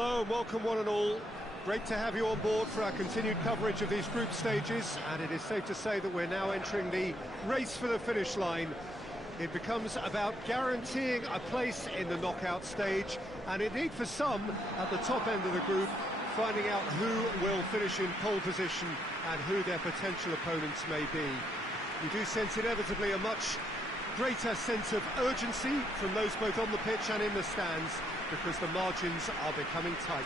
Hello and welcome one and all. Great to have you on board for our continued coverage of these group stages, and it is safe to say that we're now entering the race for the finish line. It becomes about guaranteeing a place in the knockout stage, and indeed for some, at the top end of the group, finding out who will finish in pole position and who their potential opponents may be. You do sense inevitably a much greater sense of urgency from those both on the pitch and in the stands, because the margins are becoming tight.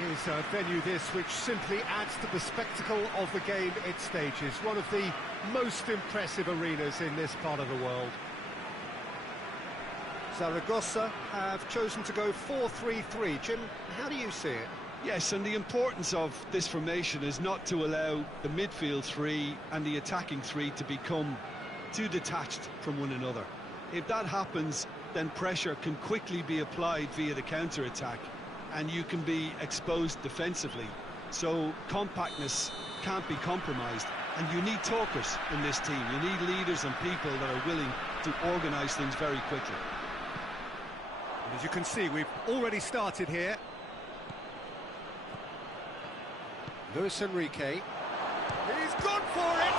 It is a venue this which simply adds to the spectacle of the game it stages. One of the most impressive arenas in this part of the world. Zaragoza have chosen to go 4-3-3. Jim, how do you see it? Yes, and the importance of this formation is not to allow the midfield three and the attacking three to become too detached from one another. If that happens, then pressure can quickly be applied via the counter-attack, and you can be exposed defensively. So compactness can't be compromised, and you need talkers in this team. You need leaders and people that are willing to organise things very quickly. As you can see, we've already started here. Luis Enrique. He's gone for it!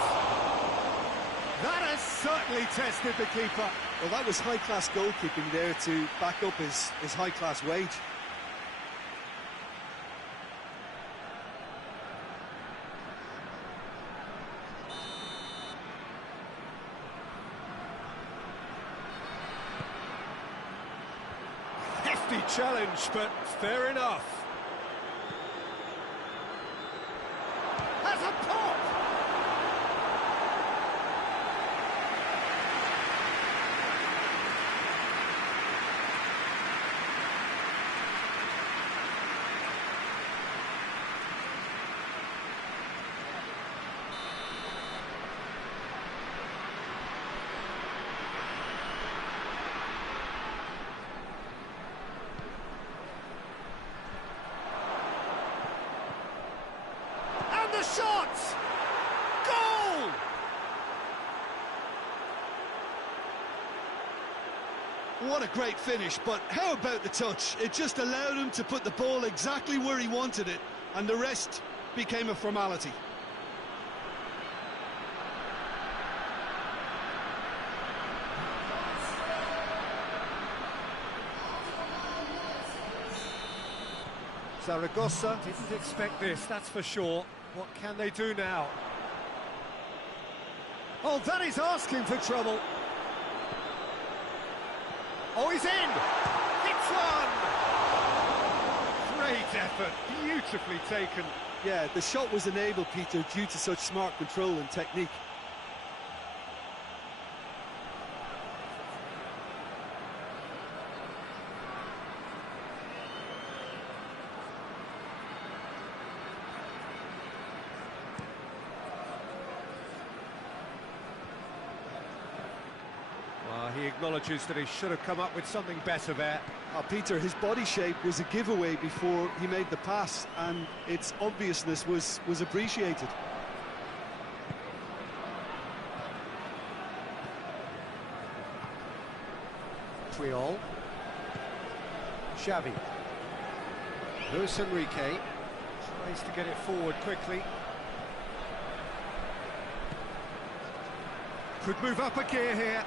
That has certainly tested the keeper. Well, that was high-class goalkeeping there to back up his high-class wage. Hefty challenge, but fair enough. Has a pop! The shot! Goal! What a great finish, but how about the touch? It just allowed him to put the ball exactly where he wanted it, and the rest became a formality. Zaragoza didn't expect this, that's for sure. What can they do now? Oh, that is asking for trouble. Oh, he's in! Hits one! Great effort, beautifully taken. Yeah, the shot was enabled, Peter, due to such smart control and technique. He acknowledges that he should have come up with something better there. Peter, his body shape was a giveaway before he made the pass, and its obviousness was appreciated. Triol. Xavi. Luis Enrique tries to get it forward quickly. Could move up a gear here.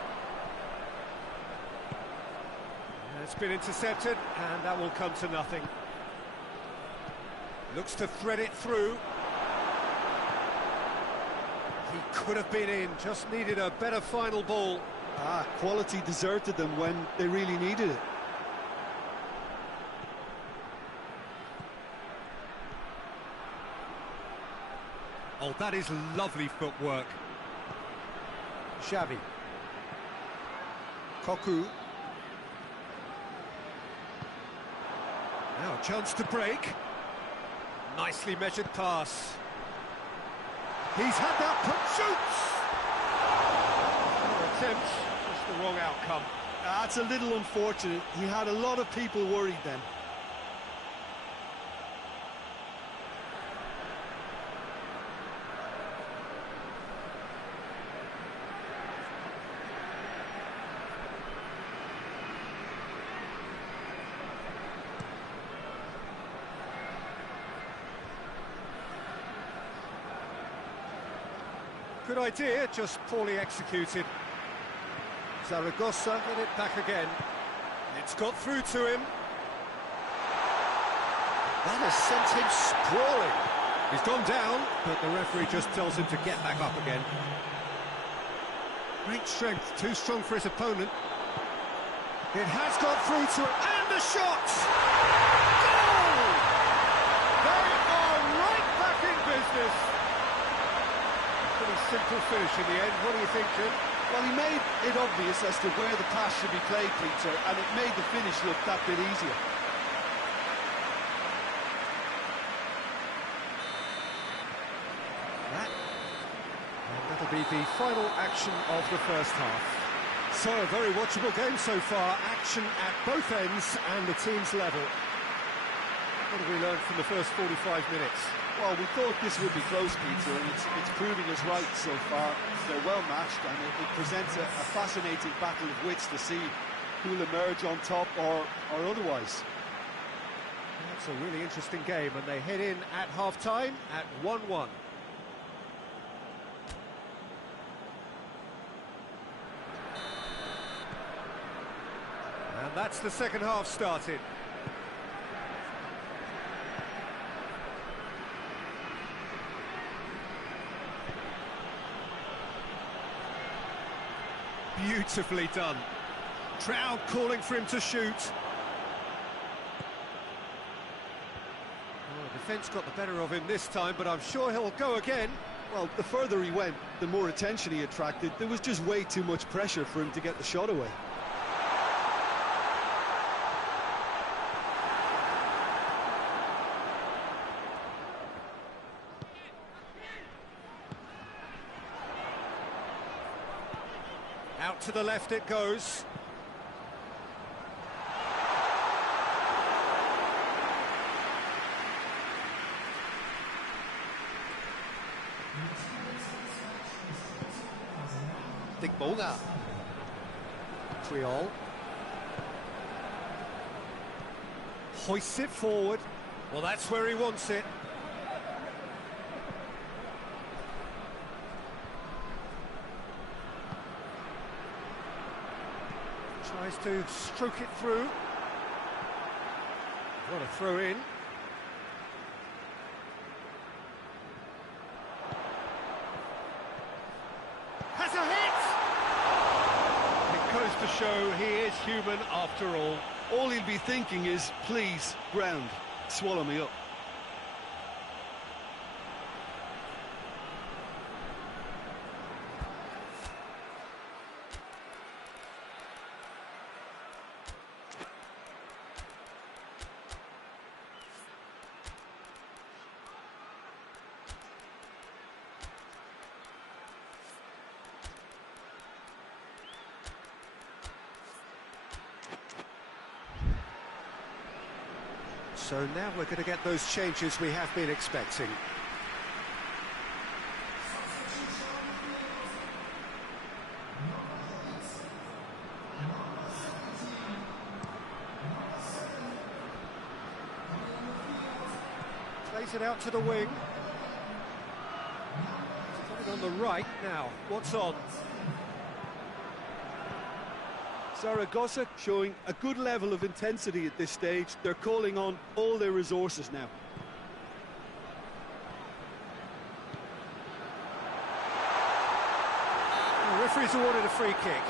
It's been intercepted, and that will come to nothing. Looks to thread it through. He could have been in, just needed a better final ball. Quality deserted them when they really needed it. Oh, that is lovely footwork. Xavi. Cocu. Now a chance to break. Nicely measured pass. He's had that put, shoots! Attempt, just the wrong outcome. That's a little unfortunate. He had a lot of people worried then. Good idea, just poorly executed. Zaragoza get it back again. It's got through to him. That has sent him sprawling. He's gone down, but the referee just tells him to get back up again. Great strength, too strong for his opponent. It has got through to him, and the shot! Goal! They are right back in business. Pretty simple finish in the end. What do you think, Jim? Well, he made it obvious as to where the pass should be played, Peter, and it made the finish look that bit easier. And that'll be the final action of the first half. So, a very watchable game so far. Action at both ends and the team's level. What have we learned from the first 45 minutes? Well, we thought this would be close, Peter, and it's proving us right so far. They're well matched, and it presents a fascinating battle of wits to see who'll emerge on top or otherwise. That's a really interesting game, and they head in at half-time at 1-1. And that's the second half started. Beautifully done. Crowd calling for him to shoot. Oh, the defence got the better of him this time, but I'm sure he'll go again. Well, the further he went, the more attention he attracted. There was just way too much pressure for him to get the shot away. Out to the left it goes. Creole. Hoists it forward. Well, that's where he wants it. Tries to stroke it through. What a throw in. Has a hit! It goes to show he is human after all. All he'll be thinking is, please, ground, swallow me up. So now we're going to get those changes we have been expecting. Plays it out to the wing. Got it on the right now. What's on? Zaragoza showing a good level of intensity at this stage. They're calling on all their resources now. The referee's awarded a free kick.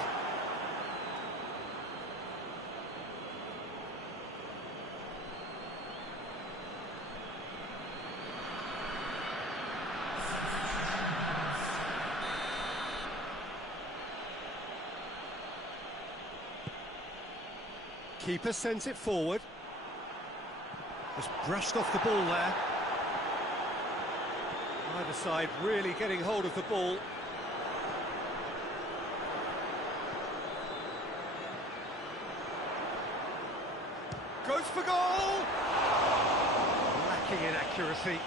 Keeper sends it forward. Just brushed off the ball there. Either side really getting hold of the ball. Goes for goal! Lacking in accuracy.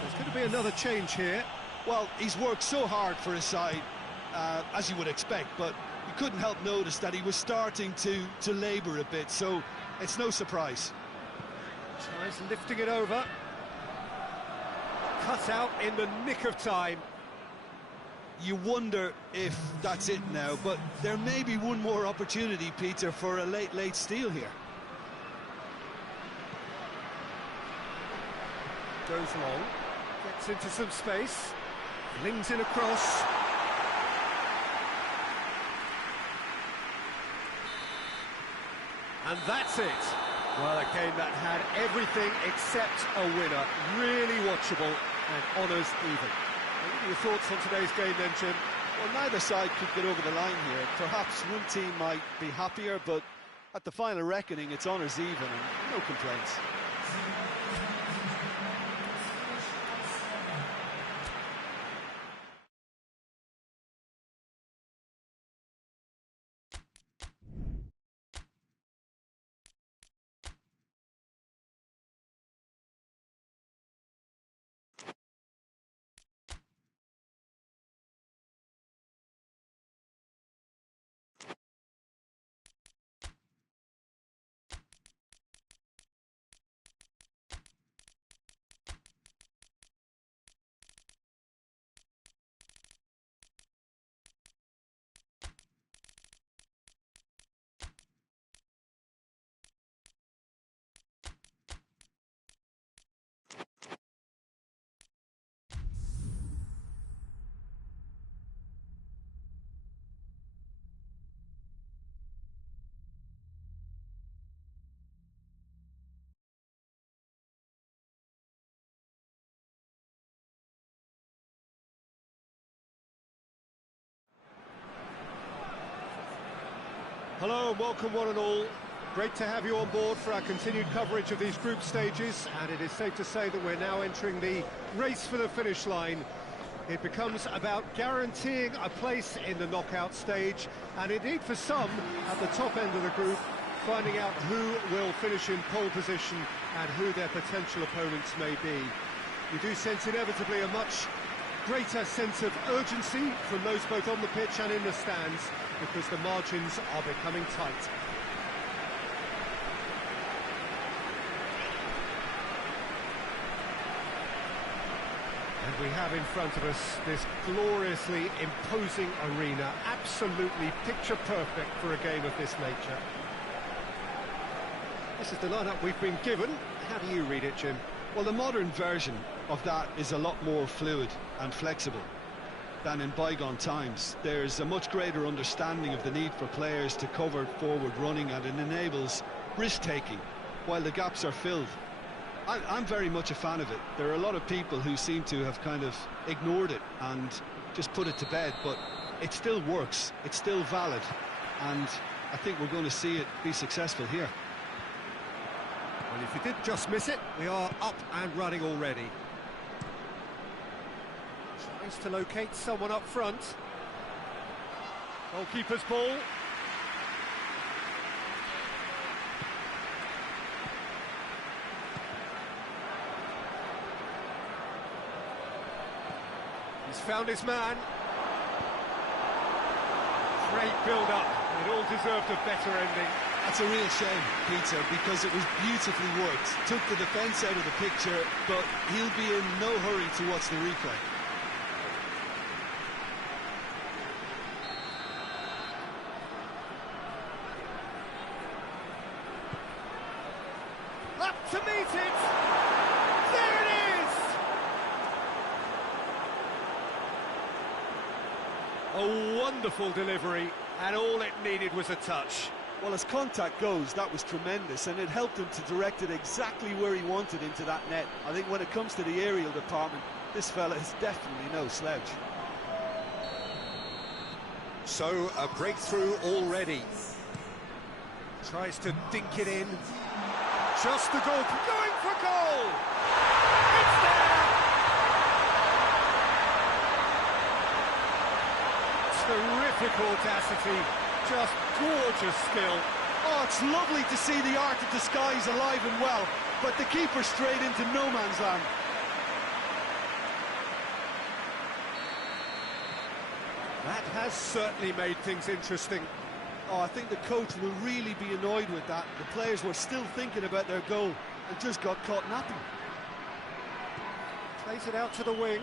There's going to be another change here. Well, he's worked so hard for his side, as you would expect, but you couldn't help notice that he was starting to labour a bit, so it's no surprise. Tries lifting it over. cut out in the nick of time. You wonder if that's it now, but there may be one more opportunity, Peter, for a late steal here. Goes long, gets into some space, flings in across. And that's it. Well, a game that had everything except a winner. Really watchable and honours even. What are your thoughts on today's game then, Jim? Well, neither side could get over the line here. Perhaps one team might be happier, but at the final reckoning, it's honours even and no complaints. Hello and welcome one and all. Great to have you on board for our continued coverage of these group stages, and it is safe to say that we're now entering the race for the finish line. It becomes about guaranteeing a place in the knockout stage, and indeed for some at the top end of the group, finding out who will finish in pole position and who their potential opponents may be. You do sense inevitably a much greater sense of urgency from those both on the pitch and in the stands, because the margins are becoming tight. And we have in front of us this gloriously imposing arena, absolutely picture perfect for a game of this nature. This is the lineup we've been given. How do you read it, Jim? Well, the modern version of that is a lot more fluid and flexible than in bygone times. There's a much greater understanding of the need for players to cover forward running, and it enables risk-taking while the gaps are filled. I'm very much a fan of it. There are a lot of people who seem to have kind of ignored it and just put it to bed, but it still works, it's still valid, and I think we're going to see it be successful here. Well, if you did just miss it, we are up and running already. Tries to locate someone up front. Goalkeeper's ball. He's found his man. Great build-up. It all deserved a better ending. That's a real shame, Peter, because it was beautifully worked. Took the defence out of the picture, but he'll be in no hurry to watch the replay. Up to meet it! There it is! A wonderful delivery, and all it needed was a touch. Well, as contact goes, that was tremendous, and it helped him to direct it exactly where he wanted into that net. I think when it comes to the aerial department, this fella is definitely no slouch. So, a breakthrough already. Tries to dink it in. Just the goal, going for goal! It's there! Terrific audacity, just gorgeous skill. Oh, it's lovely to see the art of the skies alive and well, but the keeper straight into no man's land. That has certainly made things interesting. Oh, I think the coach will really be annoyed with that. The players were still thinking about their goal and just got caught napping. Plays it out to the wing.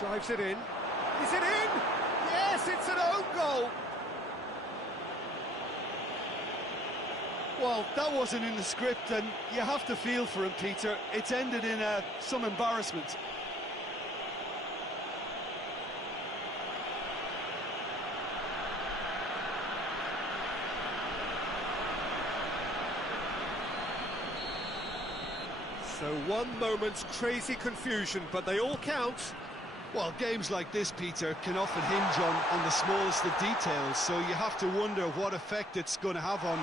Drives it in. Is it in? Yes, it's an own goal. Well, that wasn't in the script, and you have to feel for him, Peter. It's ended in some embarrassment. So one moment's crazy confusion, but they all count. Well, games like this, Peter, can often hinge on the smallest of details, so you have to wonder what effect it's going to have on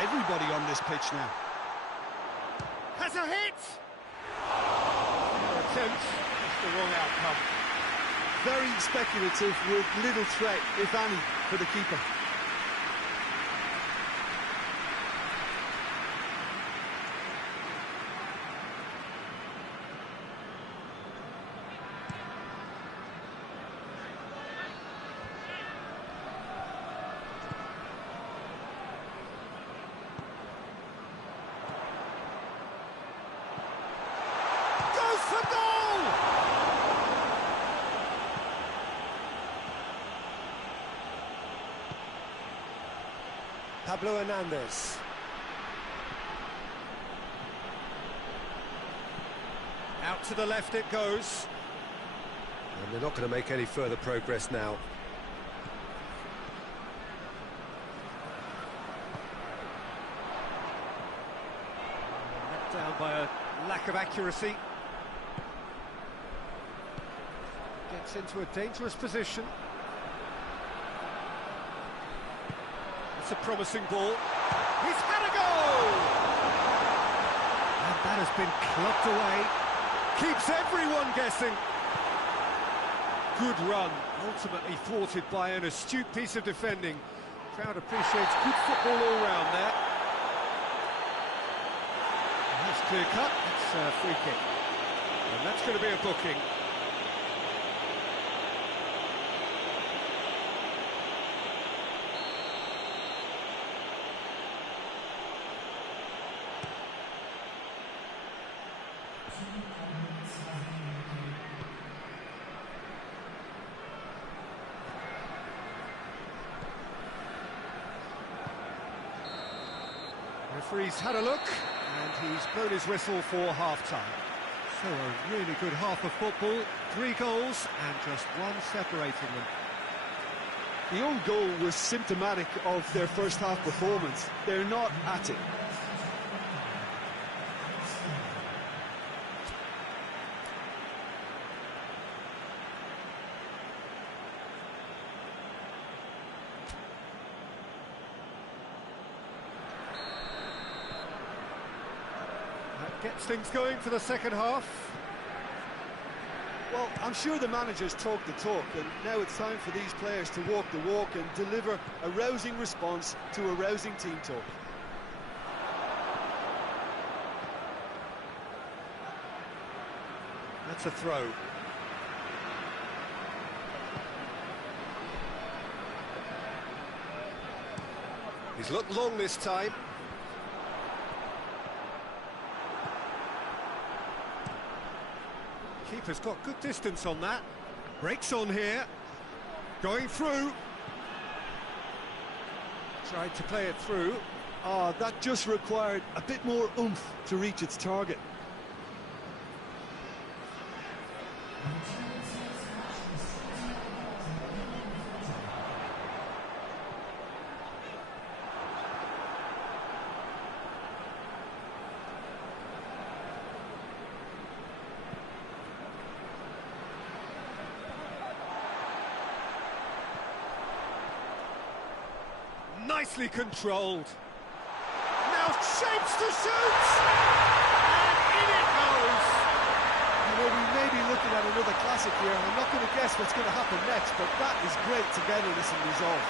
everybody on this pitch now. Has a hit! Attempt, the wrong outcome. Very speculative with little threat, if any, for the keeper. For goal! Pablo Hernandez. Out to the left it goes. And they're not going to make any further progress now. Knocked down by a lack of accuracy. Gets into a dangerous position. It's a promising ball. He's had a goal! And that has been clubbed away. Keeps everyone guessing. Good run, ultimately thwarted by an astute piece of defending. Crowd appreciates good football all round there. And that's clear cut, it's a free kick. And that's going to be a booking. Referee's had a look, and he's blown his whistle for half-time. So a really good half of football, 3 goals, and just one separating them. The own goal was symptomatic of their first half performance. They're not at it. Gets things going for the second half. Well, I'm sure the manager's talked the talk, and now it's time for these players to walk the walk and deliver a rousing response to a rousing team talk. That's a throw. He's looked long this time. Keeper's got good distance on that. Breaks on here. Going through. Tried to play it through. That just required a bit more oomph to reach its target. Nicely controlled. Now shapes to shoot! And in it goes! You know, we may be looking at another classic here, and I'm not going to guess what's going to happen next, but that is great togetherness and resolve.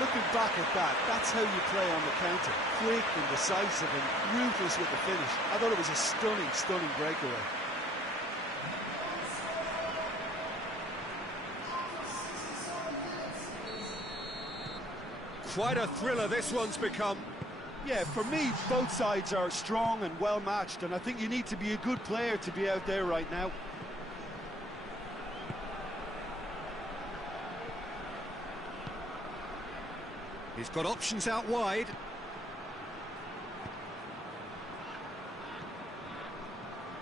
Looking back at that, that's how you play on the counter. Quick and decisive and ruthless with the finish. I thought it was a stunning, stunning breakaway. Quite a thriller this one's become. Yeah, for me, both sides are strong and well-matched, and I think you need to be a good player to be out there right now. He's got options out wide.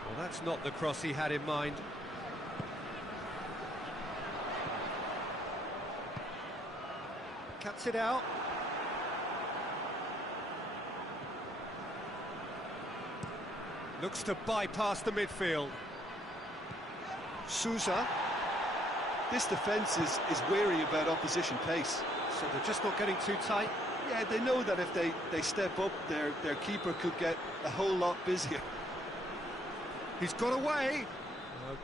Well, that's not the cross he had in mind. Cuts it out. Looks to bypass the midfield. Sousa. This defence is wary about opposition pace. So they're just not getting too tight. Yeah, they know that if they step up, their keeper could get a whole lot busier. He's got away.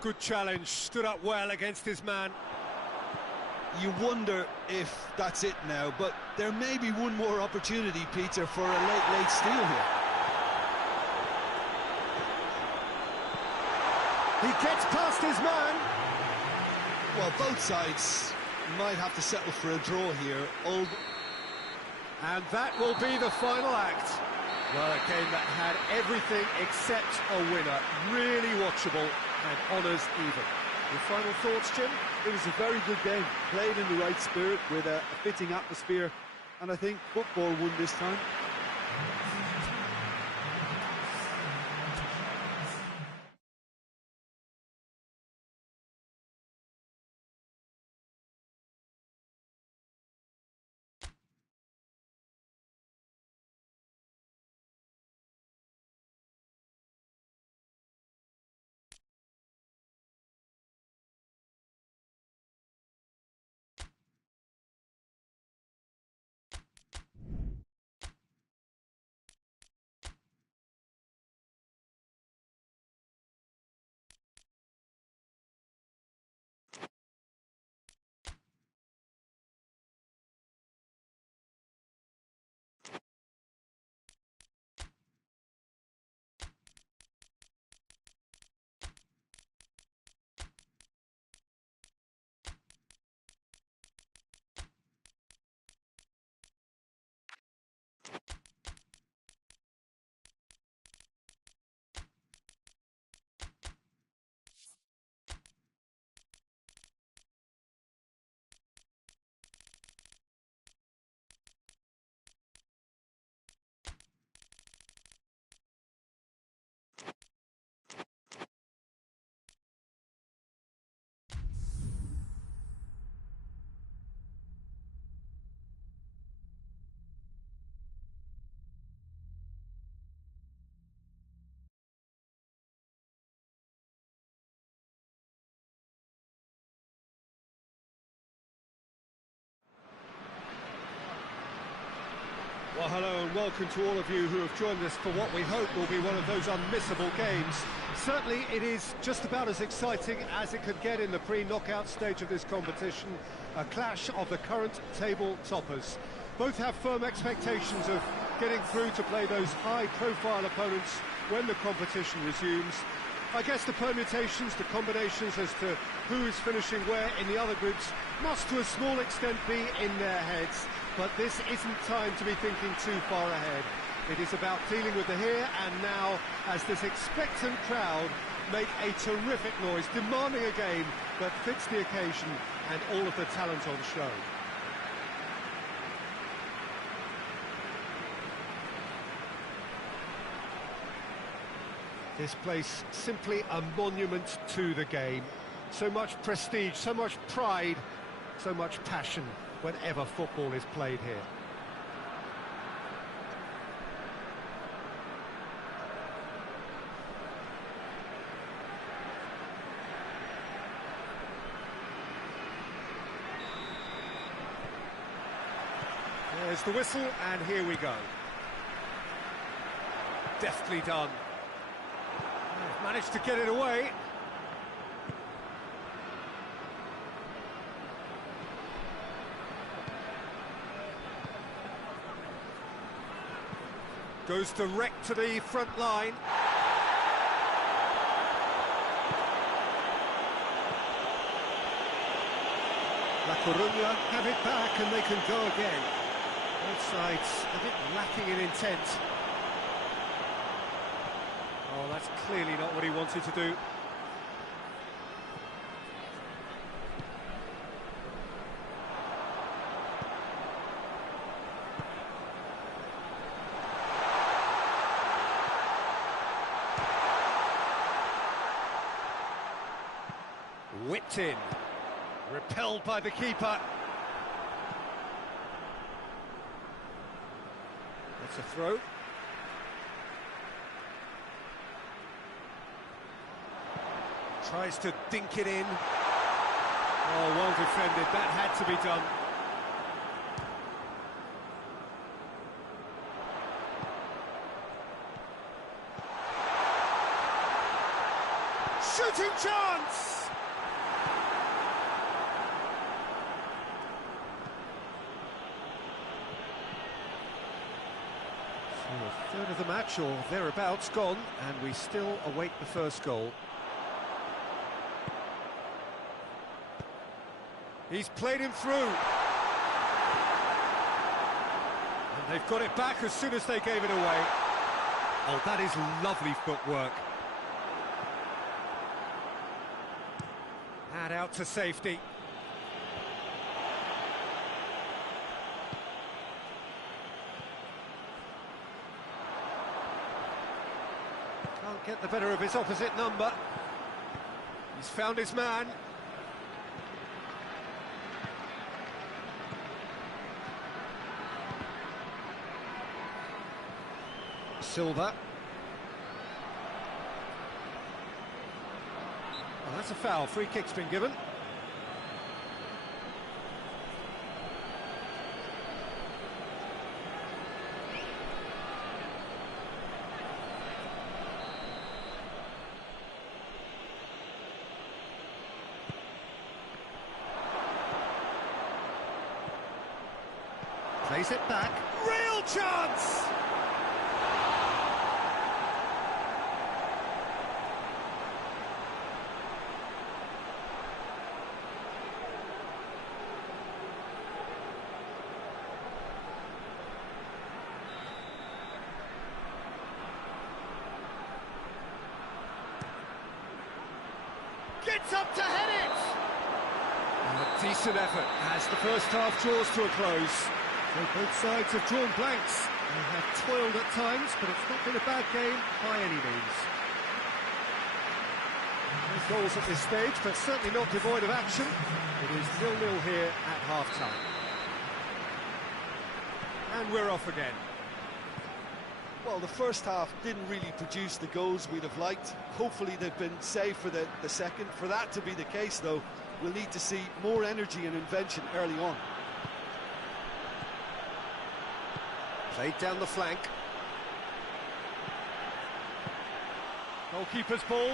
Good challenge, stood up well against his man. You wonder if that's it now, but there may be one more opportunity, Peter, for a late steal here. He gets past his man. Well, both sides might have to settle for a draw here. And that will be the final act. Well, a game that had everything except a winner. Really watchable and honours even. Your final thoughts, Jim? It was a very good game, played in the right spirit with a fitting atmosphere, and I think football won this time. Well, hello and welcome to all of you who have joined us for what we hope will be one of those unmissable games. Certainly it is just about as exciting as it could get in the pre-knockout stage of this competition. A clash of the current table toppers. Both have firm expectations of getting through to play those high-profile opponents when the competition resumes. I guess the permutations, the combinations as to who is finishing where in the other groups must to a small extent be in their heads. But this isn't time to be thinking too far ahead. It is about dealing with the here and now as this expectant crowd make a terrific noise, demanding a game that fits the occasion and all of the talent on show. This place simply a monument to the game. So much prestige, so much pride, so much passion whenever football is played here. There's the whistle, and here we go. Deftly done. Managed to get it away. Goes direct to the front line. La Coruña have it back and they can go again. Both sides a bit lacking in intent. Oh, that's clearly not what he wanted to do. Whipped in. Repelled by the keeper. That's a throw. Tries to dink it in. Oh, well defended. That had to be done. Shooting chance! So a third of the match, or thereabouts, gone, and we still await the first goal. He's played him through. And they've got it back as soon as they gave it away. Oh, that is lovely footwork. And out to safety. Can't get the better of his opposite number. He's found his man. Silva. Oh, that's a foul. Free kick's been given. Plays it back. Real chance! Gets up to head it! And a decent effort as the first half draws to a close. So both sides have drawn blanks. They have toiled at times, but it's not been a bad game by any means. No goals at this stage, but certainly not devoid of action. It is 0-0 here at half-time. And we're off again. Well, the first half didn't really produce the goals we'd have liked. Hopefully they've been saved for the second. For that to be the case, though, we'll need to see more energy and invention early on. Played down the flank. Goalkeeper's ball.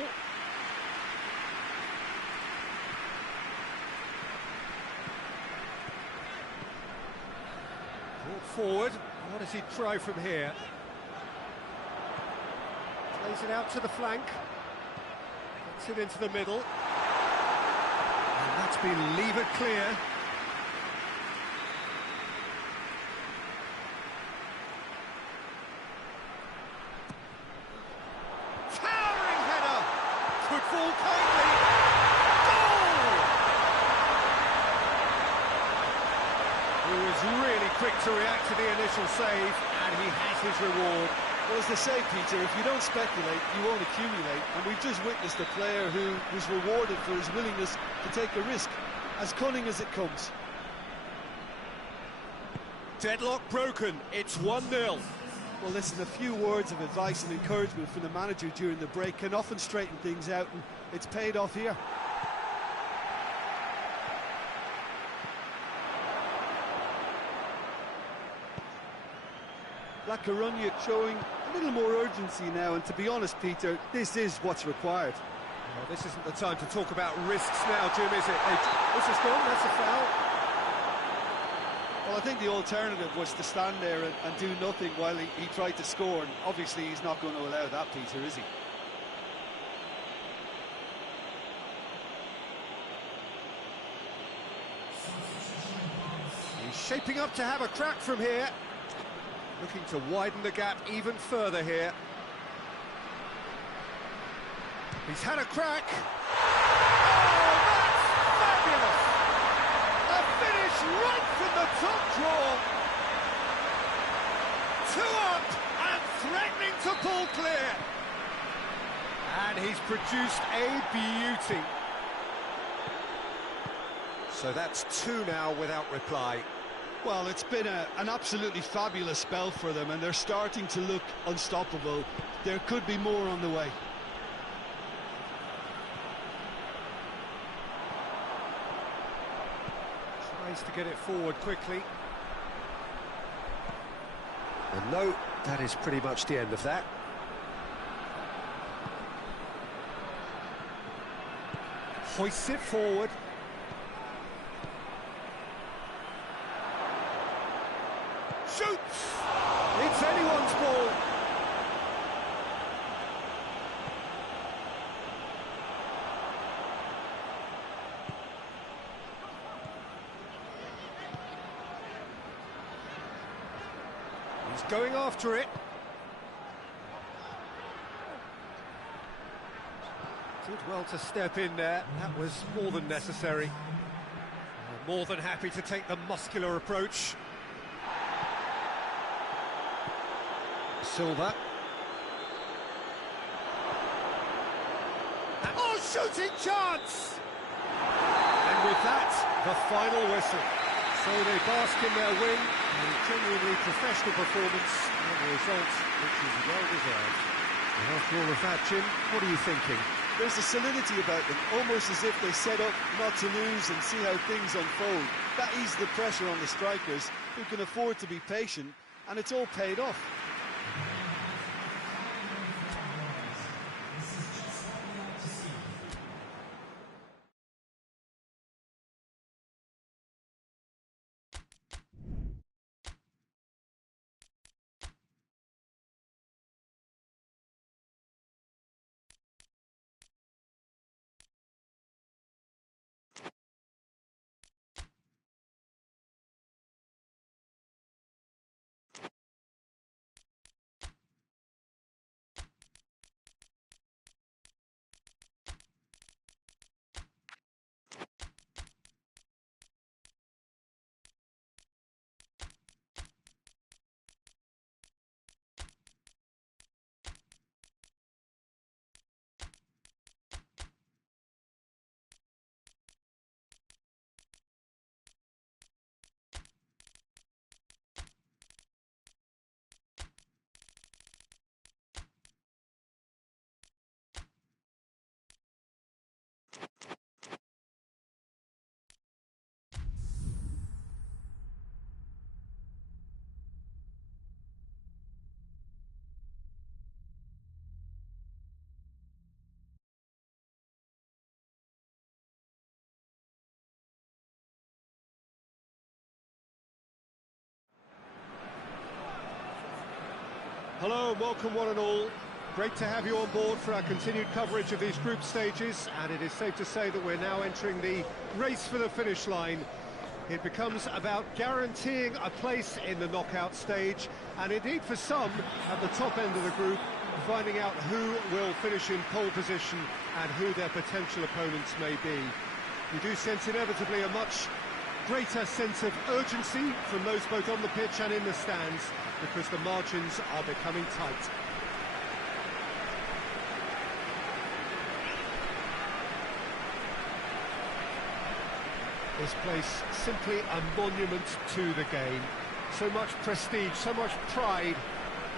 Brought forward. What does he try from here? Plays it out to the flank. Gets it into the middle. And that's been levered clear. Towering header! Could fall kindly. Goal! He was really quick to react to the initial save, and he has his reward. Well, as they say, Peter, if you don't speculate, you won't accumulate. And we've just witnessed a player who was rewarded for his willingness to take a risk, as cunning as it comes. Deadlock broken, it's 1-0. Well, listen, a few words of advice and encouragement from the manager during the break can often straighten things out, and it's paid off here. La Coruña showing a little more urgency now, and to be honest, Peter, this is what's required. Well, this isn't the time to talk about risks now, Jim, is it? This is gone, that's a foul. Well, I think the alternative was to stand there and do nothing while he tried to score, and obviously he's not going to allow that, Peter, is he? He's shaping up to have a crack from here. Looking to widen the gap even further here. He's had a crack. Oh, that's fabulous! A finish right from the top draw. 2 up and threatening to pull clear. And he's produced a beauty. So that's 2 now without reply. Well, it's been an absolutely fabulous spell for them, and they're starting to look unstoppable. There could be more on the way. Tries to get it forward quickly. And no, that is pretty much the end of that. Hoists it forward. Shoots! It's anyone's ball. He's going after it. Did well to step in there. That was more than necessary. More than happy to take the muscular approach. Silva. Oh, shooting chance! And with that, the final whistle. So they bask in their win, a genuinely professional performance, and the result which is well deserved. And after all of that, Jim, what are you thinking? There's a solidity about them, almost as if they set up not to lose and see how things unfold. That eases the pressure on the strikers, who can afford to be patient, and it's all paid off. Hello and welcome one and all. Great to have you on board for our continued coverage of these group stages, and it is safe to say that we're now entering the race for the finish line. It becomes about guaranteeing a place in the knockout stage, and indeed for some at the top end of the group, finding out who will finish in pole position and who their potential opponents may be. We do sense inevitably a much greater sense of urgency from those both on the pitch and in the stands, because the margins are becoming tight. This place simply a monument to the game. So much prestige, so much pride,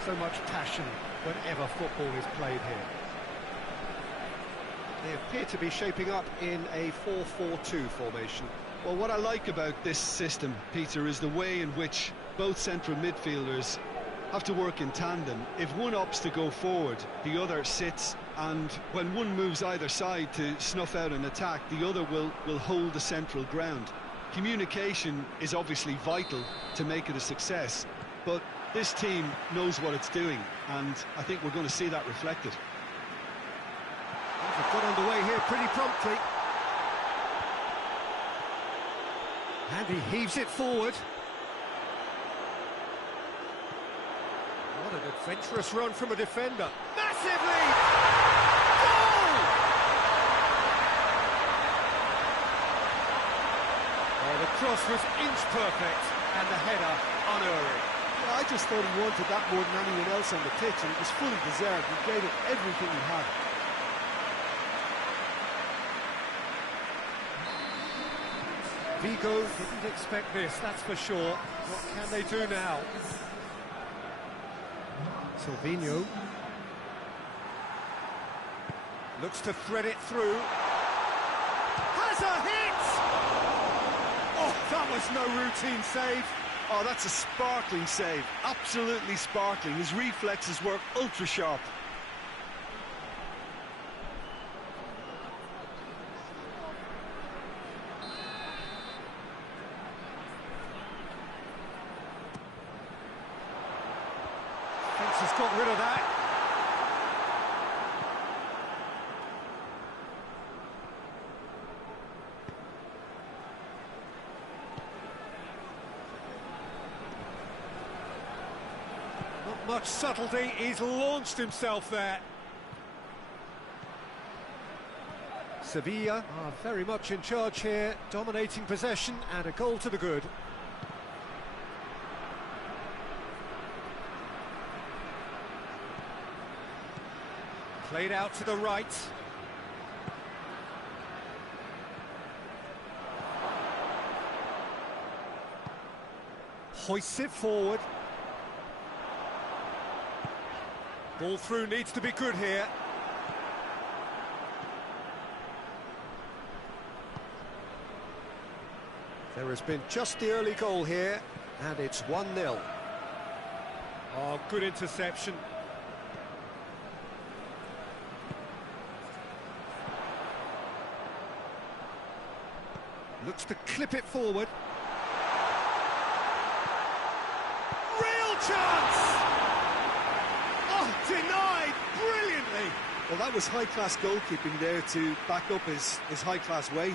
so much passion whenever football is played here. They appear to be shaping up in a 4-4-2 formation. Well, what I like about this system, Peter, is the way in which both central midfielders have to work in tandem. If one opts to go forward, the other sits, and when one moves either side to snuff out an attack, the other will hold the central ground. Communication is obviously vital to make it a success, but this team knows what it's doing, and I think we're going to see that reflected. They've got underway here pretty promptly. And he heaves it forward. What an adventurous run from a defender. Massive lead! Goal! Oh, the cross was inch perfect, and the header unerring. Yeah, I just thought he wanted that more than anyone else on the pitch, and it was fully deserved. He gave it everything he had. Vigo didn't expect this, that's for sure. What can they do now? Silvinho looks to thread it through. Has a hit! Oh, that was no routine save. Oh, that's a sparkling save. Absolutely sparkling. His reflexes were ultra sharp. Has got rid of that. Not much subtlety, he's launched himself there. Sevilla are very much in charge here, dominating possession and a goal to the good. Played out to the right. Hoists it forward. Ball through needs to be good here. There has been just the early goal here, and it's 1-0. Oh, good interception. Looks to clip it forward. Real chance! Oh, denied brilliantly! Well, that was high-class goalkeeping there to back up his high-class wage.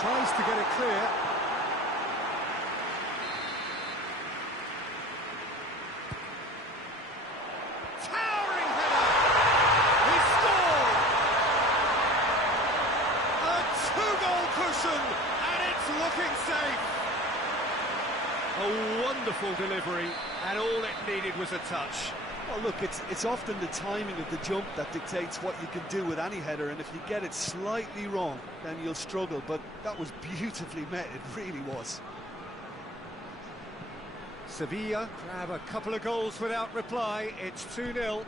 Tries to get it clear. And it's looking safe. A wonderful delivery, and all it needed was a touch. Well, look, it's often the timing of the jump that dictates what you can do with any header, and if you get it slightly wrong, then you'll struggle, but that was beautifully met, it really was. Sevilla grab a couple of goals without reply, it's 2-0.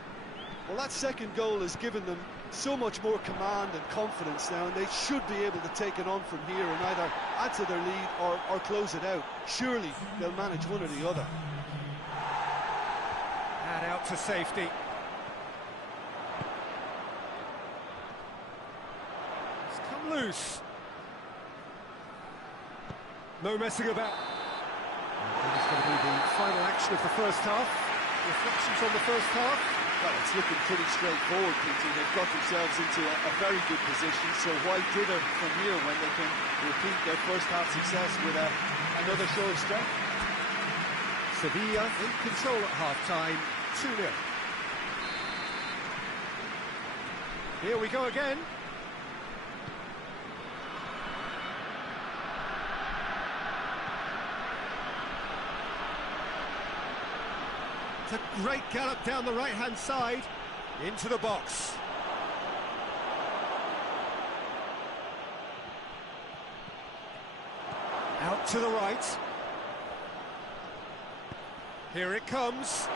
Well, that second goal has given them so much more command and confidence now, and they should be able to take it on from here and either add to their lead or close it out. Surely they'll manage one or the other. And out to safety. It's come loose. No messing about. And it's going to be the final action of the first half. Reflections on the first half. Well, it's looking pretty straightforward, Peter. They've got themselves into a very good position, so why dither from here when they can repeat their first half success with another show of strength? Sevilla in control at half-time, 2-0. Here we go again. It's a great gallop down the right-hand side, into the box. Out to the right. Here it comes.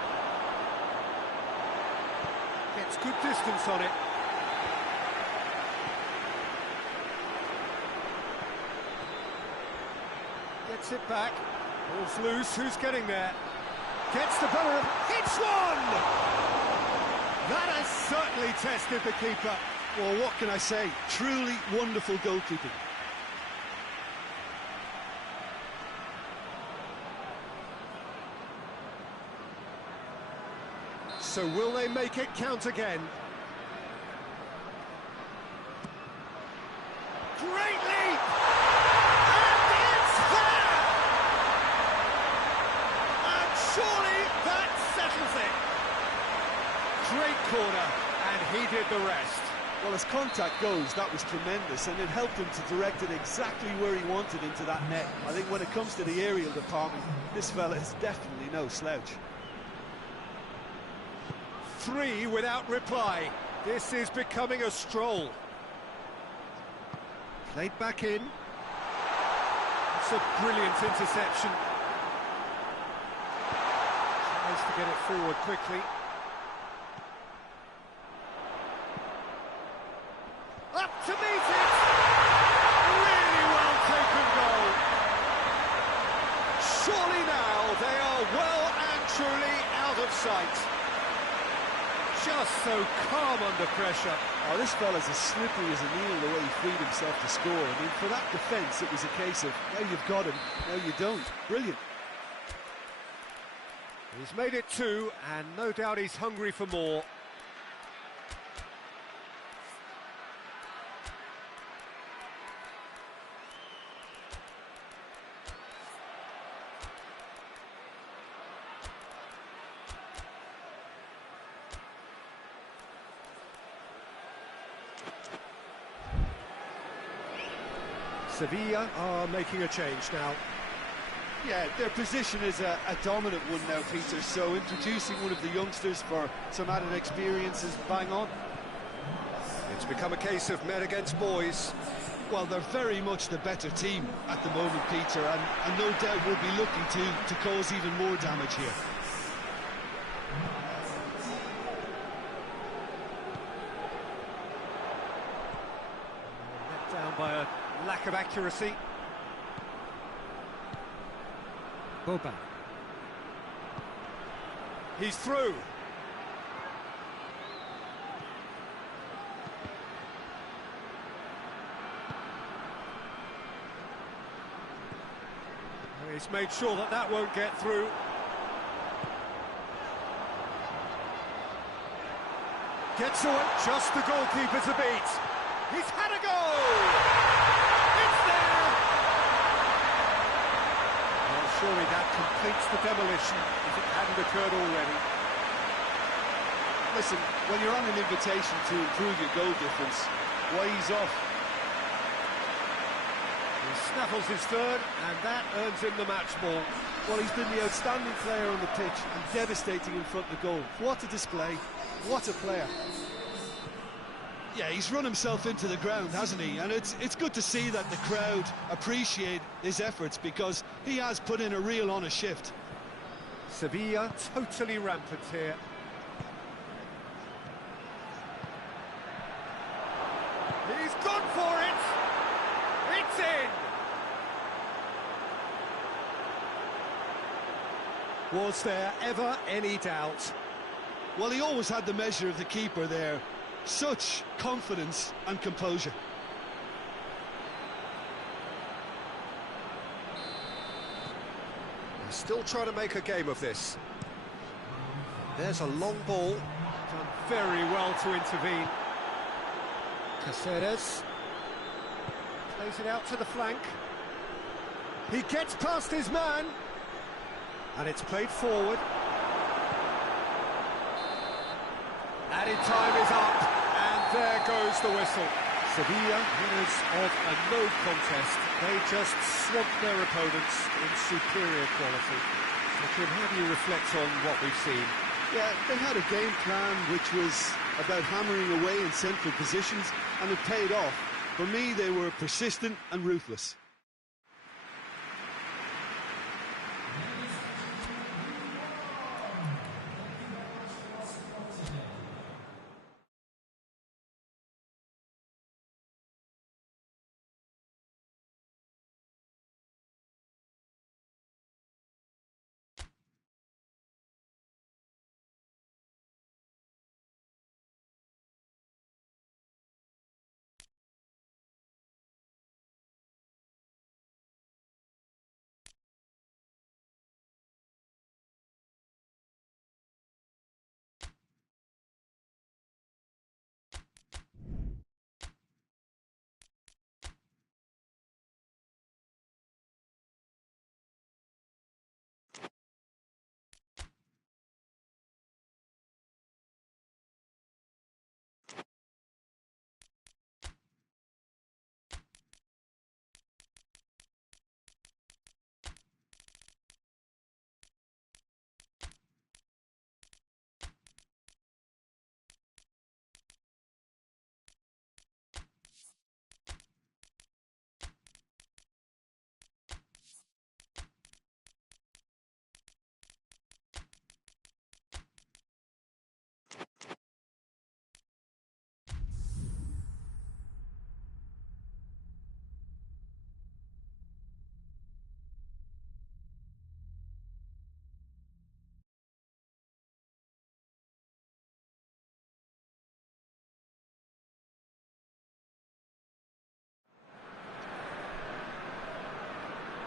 Gets good distance on it. Gets it back. Ball's loose, who's getting there? Gets the better of... Hits one! That has certainly tested the keeper. Well, what can I say? Truly wonderful goalkeeping. So will they make it count again? Great leap! And it's there! And surely that settles it. Great corner, and he did the rest. Well, as contact goes, that was tremendous, and it helped him to direct it exactly where he wanted into that net. I think when it comes to the aerial department, this fella is definitely no slouch. 3 without reply. This is becoming a stroll. Played back in. It's a brilliant interception. Tries to get it forward quickly. Up to meet it! Really well taken goal. Surely now they are well and truly out of sight. Just so calm under pressure. Oh, this fella's as slippery as a needle the way he freed himself to score. I mean, for that defence, it was a case of, now you've got him, now you don't. Brilliant. He's made it 2, and no doubt he's hungry for more. Sevilla are making a change now. Yeah, their position is a dominant one now, Peter, so introducing one of the youngsters for some added experience is bang on. It's become a case of men against boys. Well, they're very much the better team at the moment, Peter, and no doubt will be looking to cause even more damage here. Let down by a lack of accuracy. Boban. He's through. He's made sure that that won't get through. Gets away, just the goalkeeper to beat. He's had a goal! It's there! Well, surely that completes the demolition if it hadn't occurred already. Listen, when you're on an invitation to improve your goal difference, why ease off? He snaffles his third, and that earns him the match ball. Well, he's been the outstanding player on the pitch and devastating in front of the goal. What a display, what a player. Yeah, he's run himself into the ground, hasn't he? And it's good to see that the crowd appreciate his efforts, because he has put in a real honest shift. Sevilla totally rampant here. He's gone for it! It's in! Was there ever any doubt? Well, he always had the measure of the keeper there. Such confidence and composure. They're still trying to make a game of this. There's a long ball. Done very well to intervene. Caceres plays it out to the flank. He gets past his man, and it's played forward. Added time is up, and there goes the whistle. Sevilla, winners of a no contest. They just swamped their opponents in superior quality. So, Kim, how do you reflect on what we've seen? Yeah, they had a game plan which was about hammering away in central positions, and it paid off. For me, they were persistent and ruthless.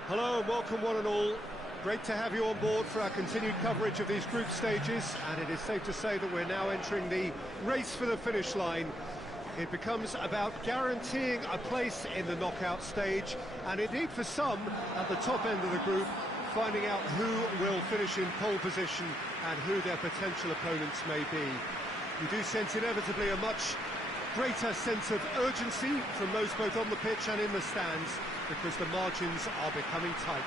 Hello and welcome one and all. Great to have you on board for our continued coverage of these group stages, and it is safe to say that we're now entering the race for the finish line. It becomes about guaranteeing a place in the knockout stage, and indeed for some, at the top end of the group, finding out who will finish in pole position and who their potential opponents may be. You do sense inevitably a much greater sense of urgency from those both on the pitch and in the stands, because the margins are becoming tight.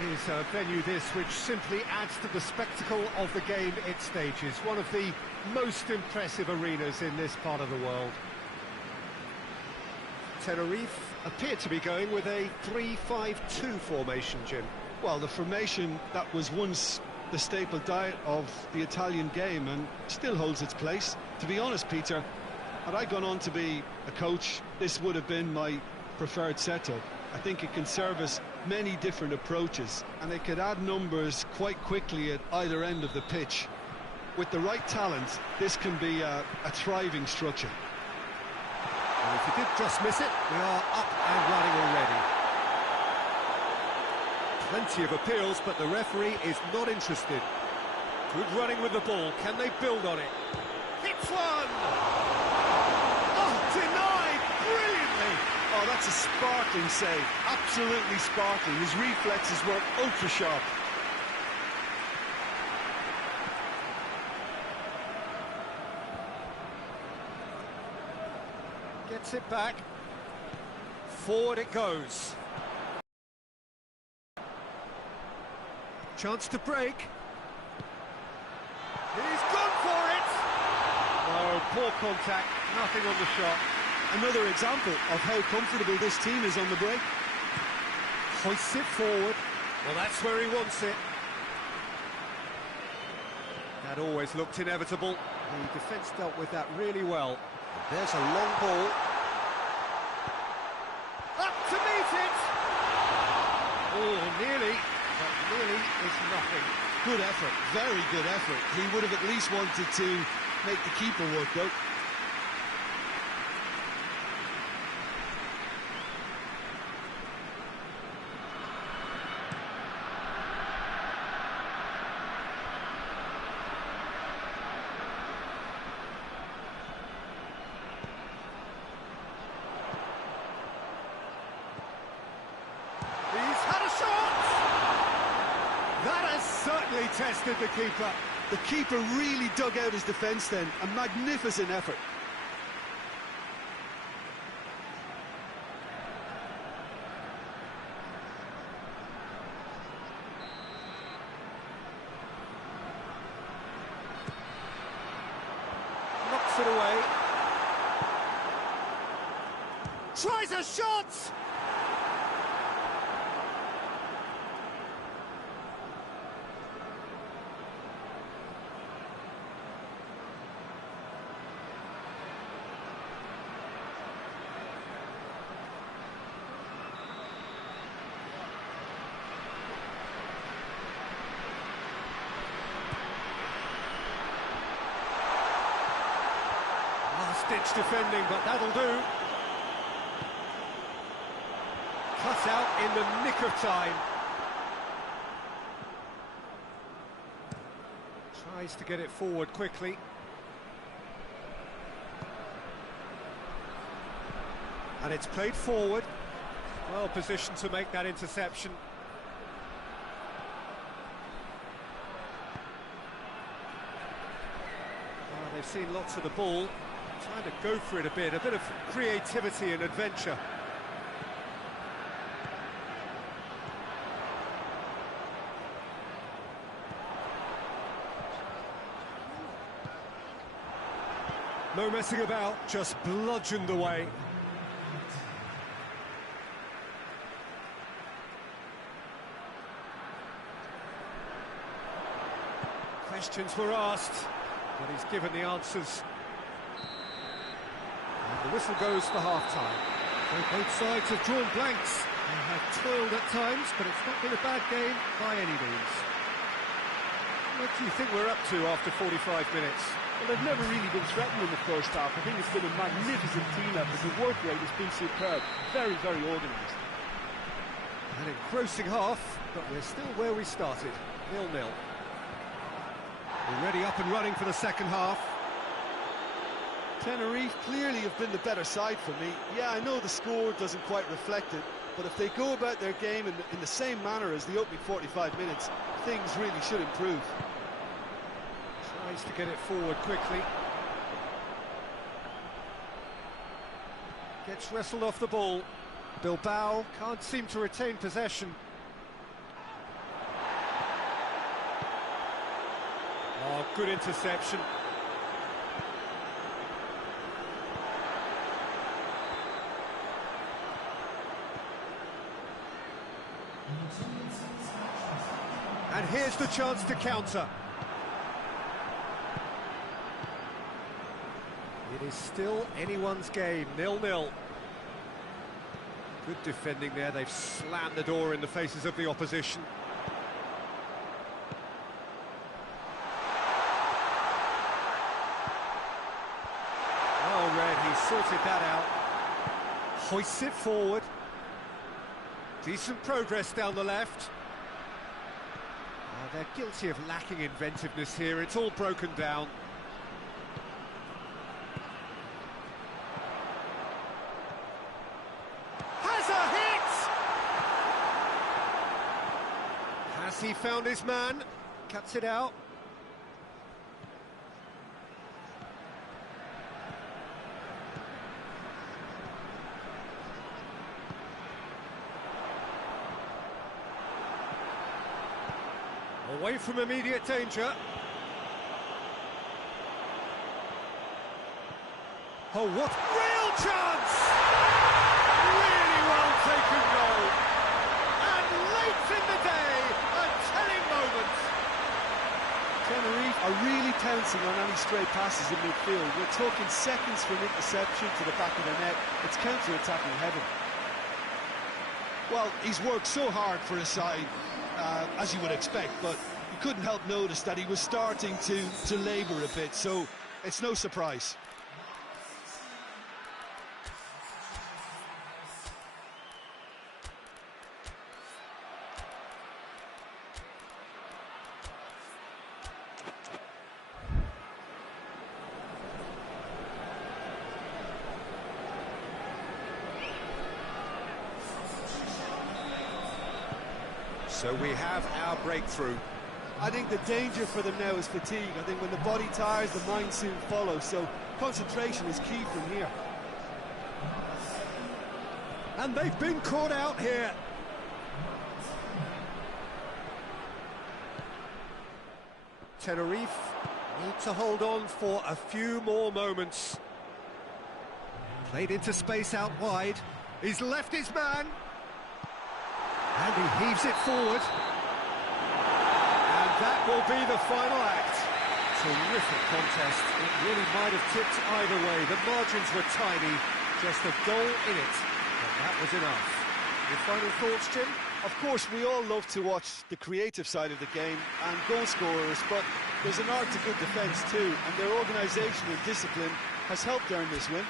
It is a venue this which simply adds to the spectacle of the game it stages. One of the most impressive arenas in this part of the world. Tenerife appear to be going with a 3-5-2 formation, Jim. Well, the formation that was once the staple diet of the Italian game and still holds its place. To be honest, Peter, had I gone on to be a coach, this would have been my preferred setup. I think it can service many different approaches, and they could add numbers quite quickly at either end of the pitch. With the right talent, this can be a thriving structure. And if you did just miss it, we are up and running already. Plenty of appeals, but the referee is not interested. Good running with the ball. Can they build on it? Hits one! Oh, denied! Brilliantly! Oh, that's a sparkling save. Absolutely sparkling. His reflexes were ultra sharp. Gets it back. Forward it goes. Chance to break. He's gone for it! Oh, poor contact, nothing on the shot. Another example of how comfortable this team is on the break. Hoists it forward. Well, that's where he wants it. That always looked inevitable. The defence dealt with that really well. And there's a long ball. Up to meet it! Oh, nearly. But nearly is nothing. Good effort, very good effort. He would have at least wanted to make the keeper work, though. He's had a shot! That has certainly tested the keeper. The keeper really dug out his defence then. A magnificent effort. Knocks it away. Tries a shot! Last-ditch defending, but that'll do. Cut out in the nick of time. Tries to get it forward quickly. And it's played forward. Well positioned to make that interception. They've seen lots of the ball. Trying to go for it a bit of creativity and adventure. No messing about, just bludgeoned away. Questions were asked, but he's given the answers. And the whistle goes for half-time. So both sides have drawn blanks. They have toiled at times, but it's not been a bad game by any means. What do you think we're up to after 45 minutes? Well, they've never really been threatened in the first half. I think it's been a magnificent team effort. The work rate has been superb. Very, very organised. An engrossing half, but we're still where we started, 0-0. Already up and running for the second half. Tenerife clearly have been the better side for me. Yeah, I know the score doesn't quite reflect it, but if they go about their game in the same manner as the opening 45 minutes, things really should improve. Tries to get it forward quickly. Gets wrestled off the ball. Bilbao can't seem to retain possession. Oh, good interception. And here's the chance to counter. It is still anyone's game, 0-0. Good defending there, they've slammed the door in the faces of the opposition. Well read, he sorted that out. Hoists it forward. Decent progress down the left. They're guilty of lacking inventiveness here, it's all broken down. Has a hit! Has he found his man? Cuts it out. Away from immediate danger. Oh, what real chance! Really well taken goal. And late in the day, a telling moment. Tenerife are really pouncing on any stray passes in midfield. We're talking seconds from interception to the back of the net. It's counter-attacking heaven. Well, he's worked so hard for his side, as you would expect, but you couldn't help notice that he was starting to labour a bit, so it's no surprise. So we have our breakthrough. I think the danger for them now is fatigue. I think when the body tires, the mind soon follows, so concentration is key from here. And they've been caught out here. Tenerife need to hold on for a few more moments. Played into space out wide. He's left his man. And he heaves it forward. And that will be the final act. Terrific contest. It really might have tipped either way. The margins were tiny. Just a goal in it. But that was enough. Your final thoughts, Jim? Of course, we all love to watch the creative side of the game and goal scorers, but there's an art to good defence too, and their organisation and discipline has helped earn this win.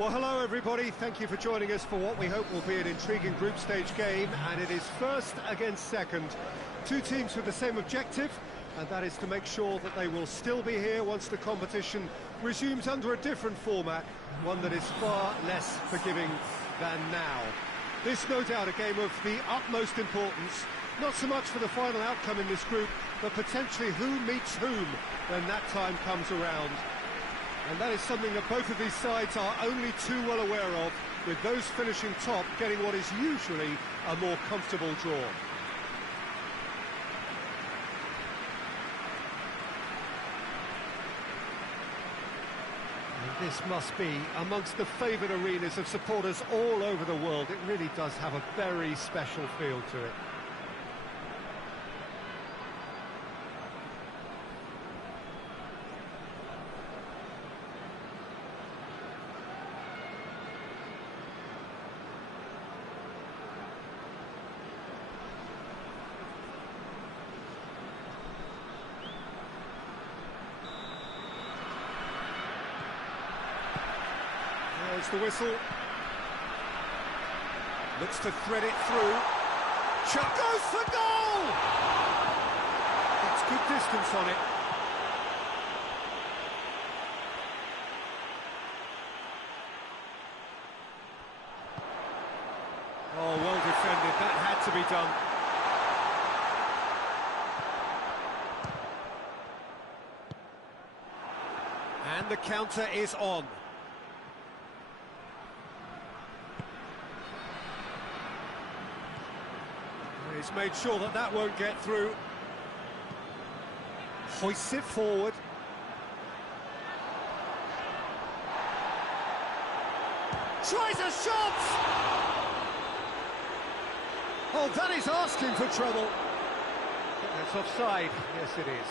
Well, hello everybody, thank you for joining us for what we hope will be an intriguing group stage game, and it is first against second. Two teams with the same objective, and that is to make sure that they will still be here once the competition resumes under a different format, one that is far less forgiving than now. This, no doubt, a game of the utmost importance, not so much for the final outcome in this group, but potentially who meets whom when that time comes around. And that is something that both of these sides are only too well aware of, with those finishing top getting what is usually a more comfortable draw. And this must be amongst the favoured arenas of supporters all over the world. It really does have a very special feel to it. There's the whistle. Looks to thread it through. Shot goes for goal! It's good distance on it. Oh, well defended. That had to be done. And the counter is on. He's made sure that that won't get through. Hoists it forward. Tries a shot! Oh, that is asking for trouble. That's offside. Yes, it is.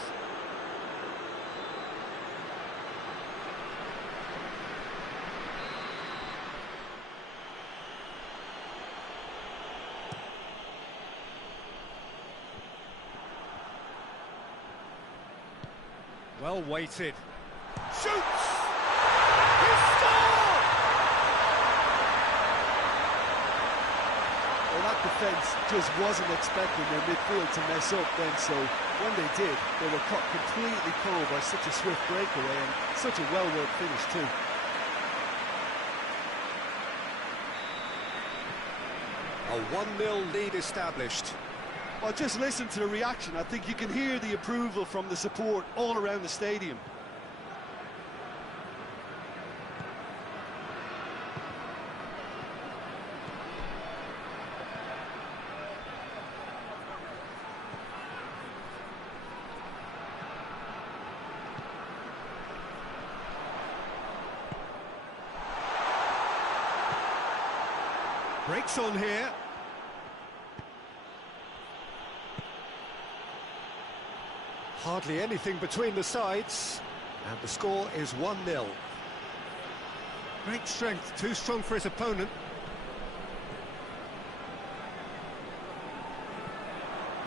Well weighted. Shoots! He scored! Well, that defence just wasn't expecting their midfield to mess up then, so when they did, they were caught completely cold by such a swift breakaway and such a well-worked finish too. A 1-0 lead established. Well, just listen to the reaction. I think you can hear the approval from the support all around the stadium. Breaks on here. Hardly anything between the sides, and the score is 1-0. Great strength, too strong for his opponent.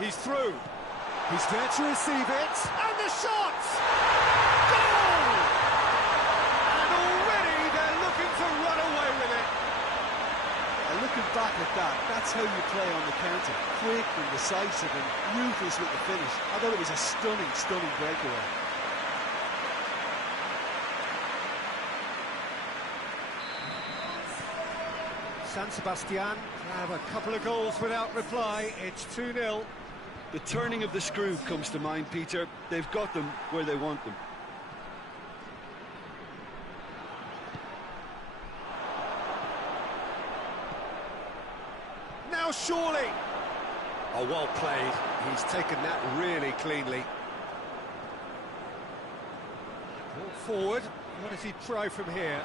He's through. He's there to receive it, and the shot! Goal! And already they're looking to run away with it. And looking back at that, that's how you play on the counter. Quick and decisive and ruthless with the finish. I thought it was a stunning, stunning breakaway. San Sebastian have a couple of goals without reply. It's 2-0. The turning of the screw comes to mind, Peter. They've got them where they want them. Now surely! Oh, well played. He's taken that really cleanly. Ball forward. What does he try from here?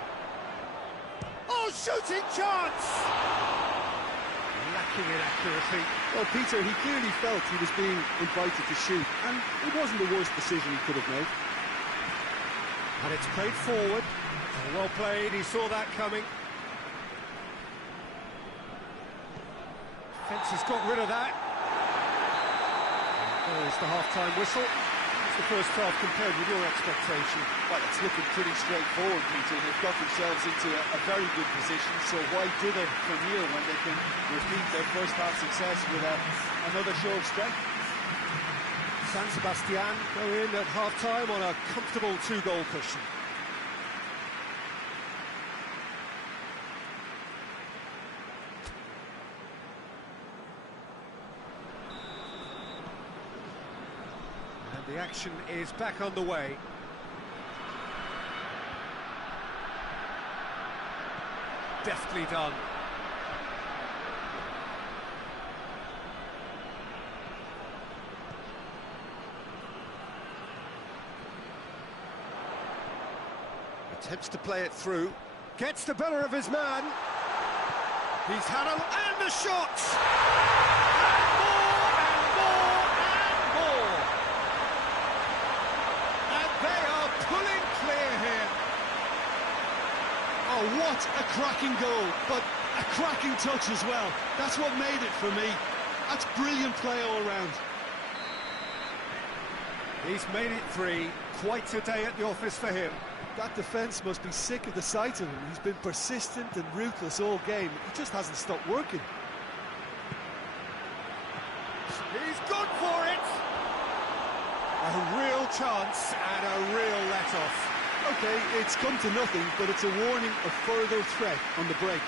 Oh, shooting chance! Lacking in accuracy. Well, Peter, he clearly felt he was being invited to shoot, and it wasn't the worst decision he could have made. And it's played forward. Oh, well played, he saw that coming. Fence has got rid of that. There is the half-time whistle. It's the first half compared with your expectation? Well, it's looking pretty straightforward, Peter. They've got themselves into a very good position, so why dither from here when they can repeat their first half success with another show of strength? San Sebastian go in at half-time on a comfortable 2-goal cushion. And the action is back on the way. Deftly done. Attempts to play it through. Gets the better of his man. He's had and the shots! And more, and more, and more! And they are pulling clear here. Oh, what a cracking goal, but a cracking touch as well. That's what made it for me. That's brilliant play all round. He's made it 3. Quite a day at the office for him. That defence must be sick of the sight of him. He's been persistent and ruthless all game. He just hasn't stopped working. He's gone for it! A real chance and a real let-off. OK, it's come to nothing, but it's a warning of further threat on the break.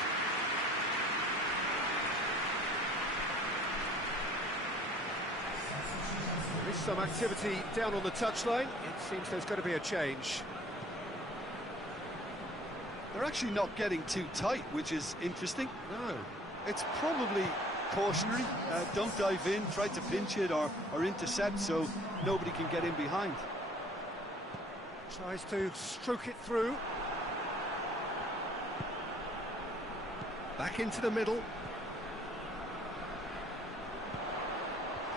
There is some activity down on the touchline. It seems there's going to be a change. They're actually not getting too tight, which is interesting. No. It's probably cautionary. Don't dive in, try to pinch it or intercept so nobody can get in behind. Tries to stroke it through. Back into the middle.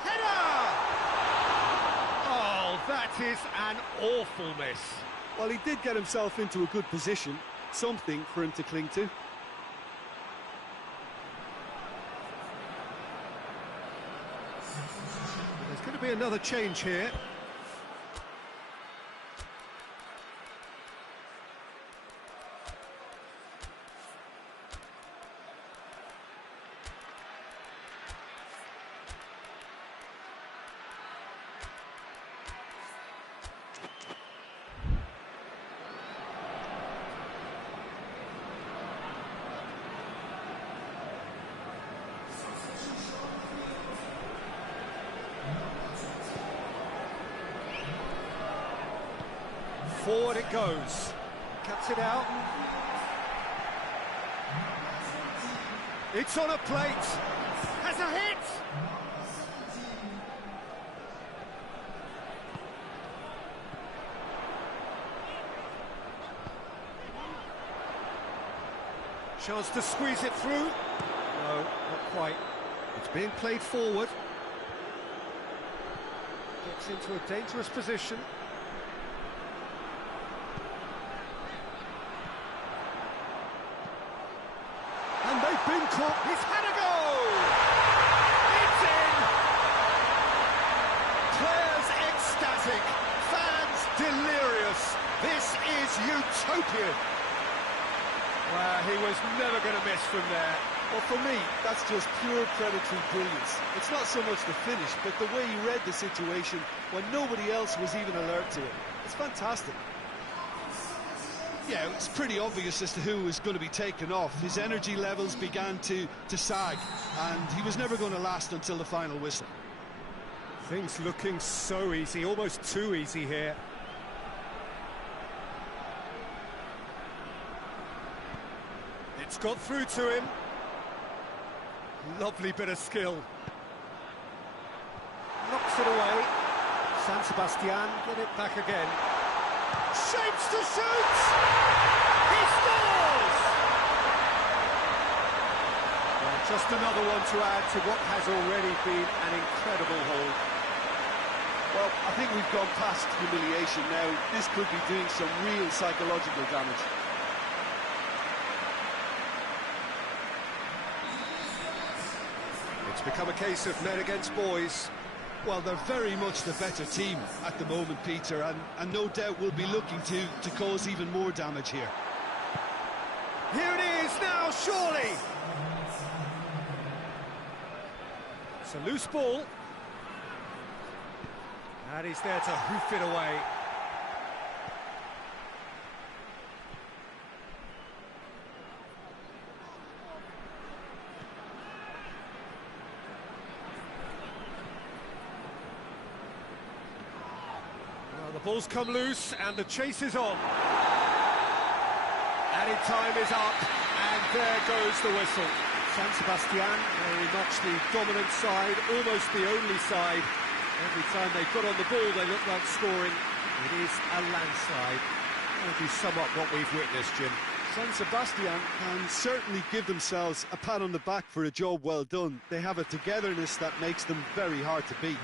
Header! Oh, that is an awful miss. Well, he did get himself into a good position. Something for him to cling to. There's going to be another change here. Forward it goes. Cuts it out. It's on a plate. Has a hit. Chance to squeeze it through. No, not quite. It's being played forward. Gets into a dangerous position. And they've been caught. He's had a goal! It's in! Players ecstatic, fans delirious. This is utopian. Well, he was never going to miss from there. Well, for me, that's just pure predatory brilliance. It's not so much the finish, but the way he read the situation when nobody else was even alert to it. It's fantastic. Yeah, it's pretty obvious as to who was going to be taken off. His energy levels began to sag, and he was never going to last until the final whistle. Things looking so easy, almost too easy here. It's got through to him. Lovely bit of skill. Knocks it away. San Sebastian get it back again. Shapes to shoot! He scores! Well, just another one to add to what has already been an incredible hold. Well, I think we've gone past humiliation now. This could be doing some real psychological damage. It's become a case of men against boys. Well, they're very much the better team at the moment, Peter, and no doubt will be looking to cause even more damage here. Here it is now, surely! It's a loose ball. And he's there to hoof it away. Well, the ball's come loose and the chase is on. Added time is up, and there goes the whistle. San Sebastian, very much the dominant side, almost the only side. Every time they got on the ball, they looked like scoring. It is a landslide. How do you sum up what we've witnessed, Jim? San Sebastian can certainly give themselves a pat on the back for a job well done. They have a togetherness that makes them very hard to beat.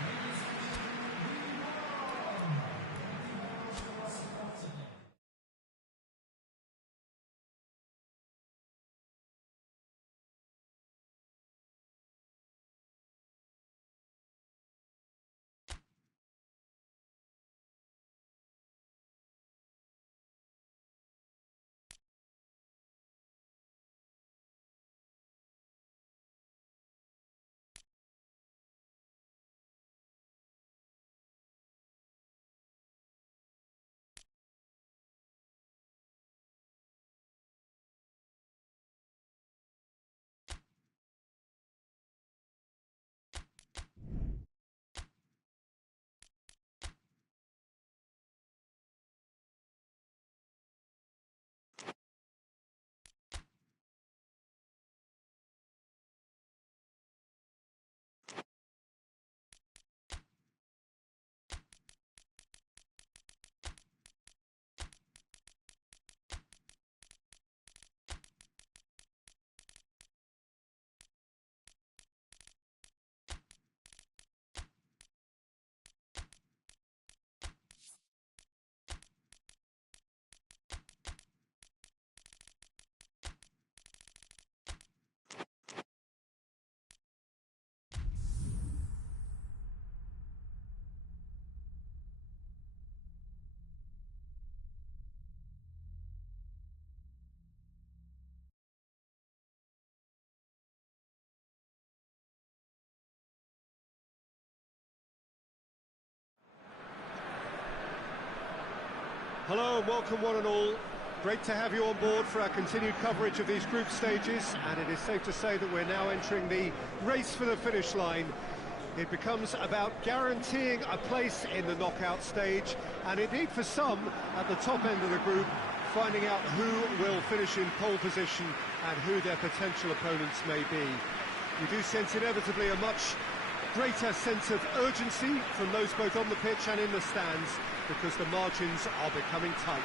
Hello and welcome one and all. Great to have you on board for our continued coverage of these group stages, and it is safe to say that we're now entering the race for the finish line. It becomes about guaranteeing a place in the knockout stage, and indeed for some at the top end of the group, finding out who will finish in pole position and who their potential opponents may be. We do sense inevitably a much greater sense of urgency from those both on the pitch and in the stands, because the margins are becoming tight.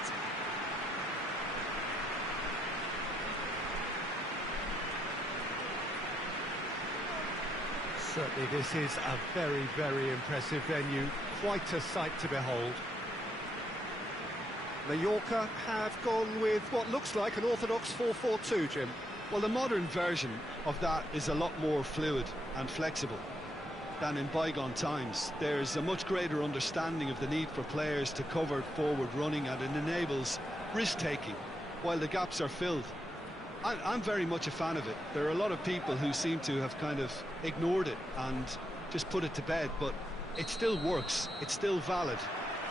Certainly this is a very, very impressive venue, quite a sight to behold. Mallorca have gone with what looks like an orthodox 4-4-2, Jim. Well, the modern version of that is a lot more fluid and flexible than in bygone times. There's a much greater understanding of the need for players to cover forward running, and it enables risk-taking while the gaps are filled. I'm very much a fan of it. There are a lot of people who seem to have kind of ignored it and just put it to bed, but it still works, it's still valid,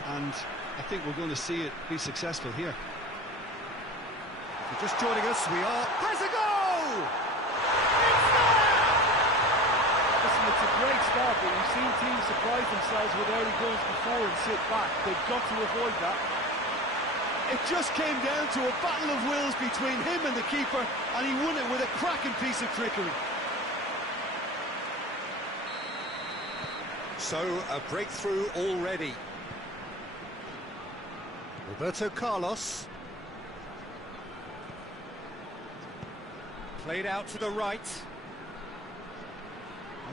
and I think we're going to see it be successful here. If you're just joining us, we are... Has a goal! Listen, it's a great start, but we've seen teams surprise themselves with early goals before and sit back. They've got to avoid that. It just came down to a battle of wills between him and the keeper, and he won it with a cracking piece of trickery. So, a breakthrough already. Roberto Carlos. Played out to the right.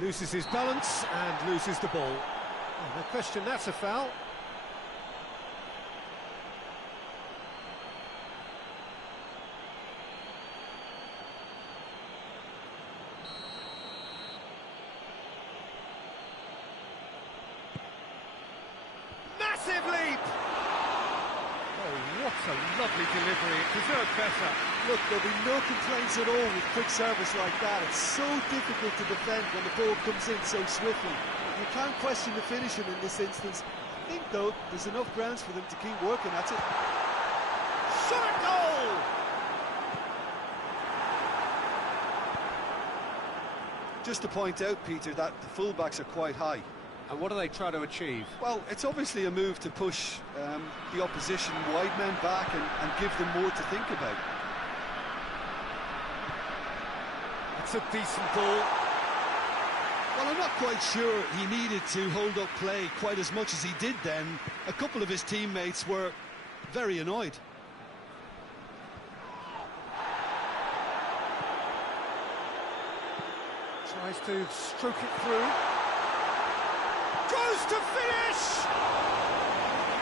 Loses his balance and loses the ball. Oh, no question, that's a foul. a lovely delivery, it deserved better. Look, there'll be no complaints at all with quick service like that. It's so difficult to defend when the ball comes in so swiftly. You can't question the finishing in this instance. I think, though, there's enough grounds for them to keep working at it. Shot at goal! Just to point out, Peter, that the fullbacks are quite high. And what do they try to achieve? Well, it's obviously a move to push the opposition wide men back and give them more to think about. It's a decent ball. Well, I'm not quite sure he needed to hold up play quite as much as he did then. A couple of his teammates were very annoyed. Tries to stroke it through. Goes to finish!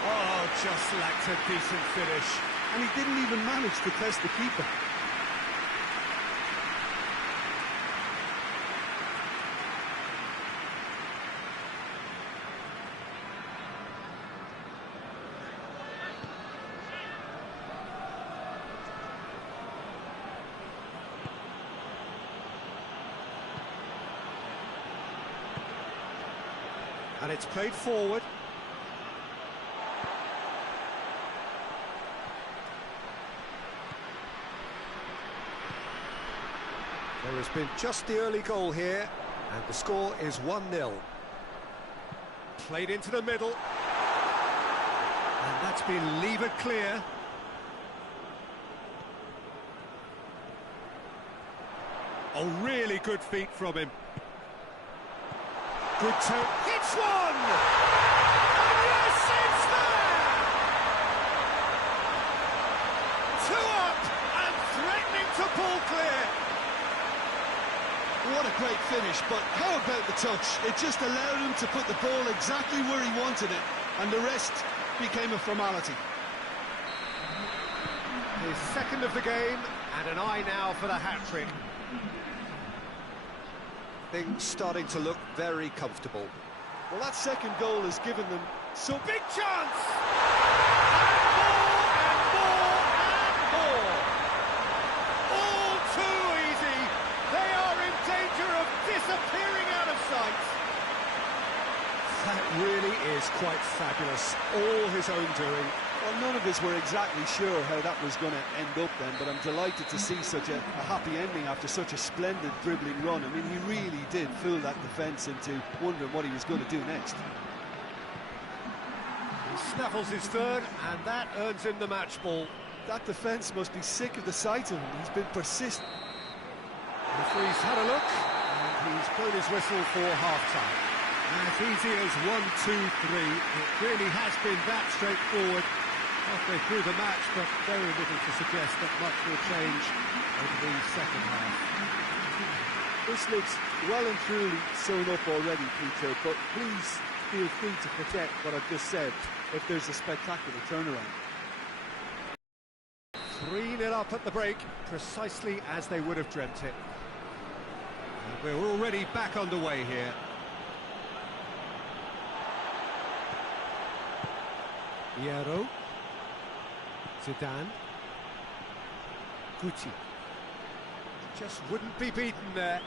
Oh, just lacked a decent finish. And he didn't even manage to test the keeper. And it's played forward. There has been just the early goal here, and the score is 1-0. Played into the middle. And that's been levered clear. Oh, really good feet from him. Good turn. Hits one! And yes, it's there! 2 up and threatening to pull clear. What a great finish, but how about the touch? It just allowed him to put the ball exactly where he wanted it, and the rest became a formality. His second of the game, and an eye now for the hat-trick. Things starting to look very comfortable. Well, that second goal has given them some big chance! And more, and more! All too easy! They are in danger of disappearing out of sight! That really is quite fabulous. All his own doing. Well, none of us were exactly sure how that was going to end up then, but I'm delighted to see such a happy ending after such a splendid dribbling run. I mean, he really did fool that defence into wondering what he was going to do next. He snaffles his third, and that earns him the match ball. That defence must be sick of the sight of him. He's been persistent. The referee's had a look, and he's blown his whistle for half-time. As easy as 1, 2, 3. It really has been that straightforward halfway through the match, but very little to suggest that much will change over the second half. This looks well and truly sewn up already, Peter, but please feel free to forget what I've just said if there's a spectacular turnaround. 3-0 up at the break, precisely as they would have dreamt it. And we're already back underway here. Hierro, Zidane, Guti. Just wouldn't be beaten there.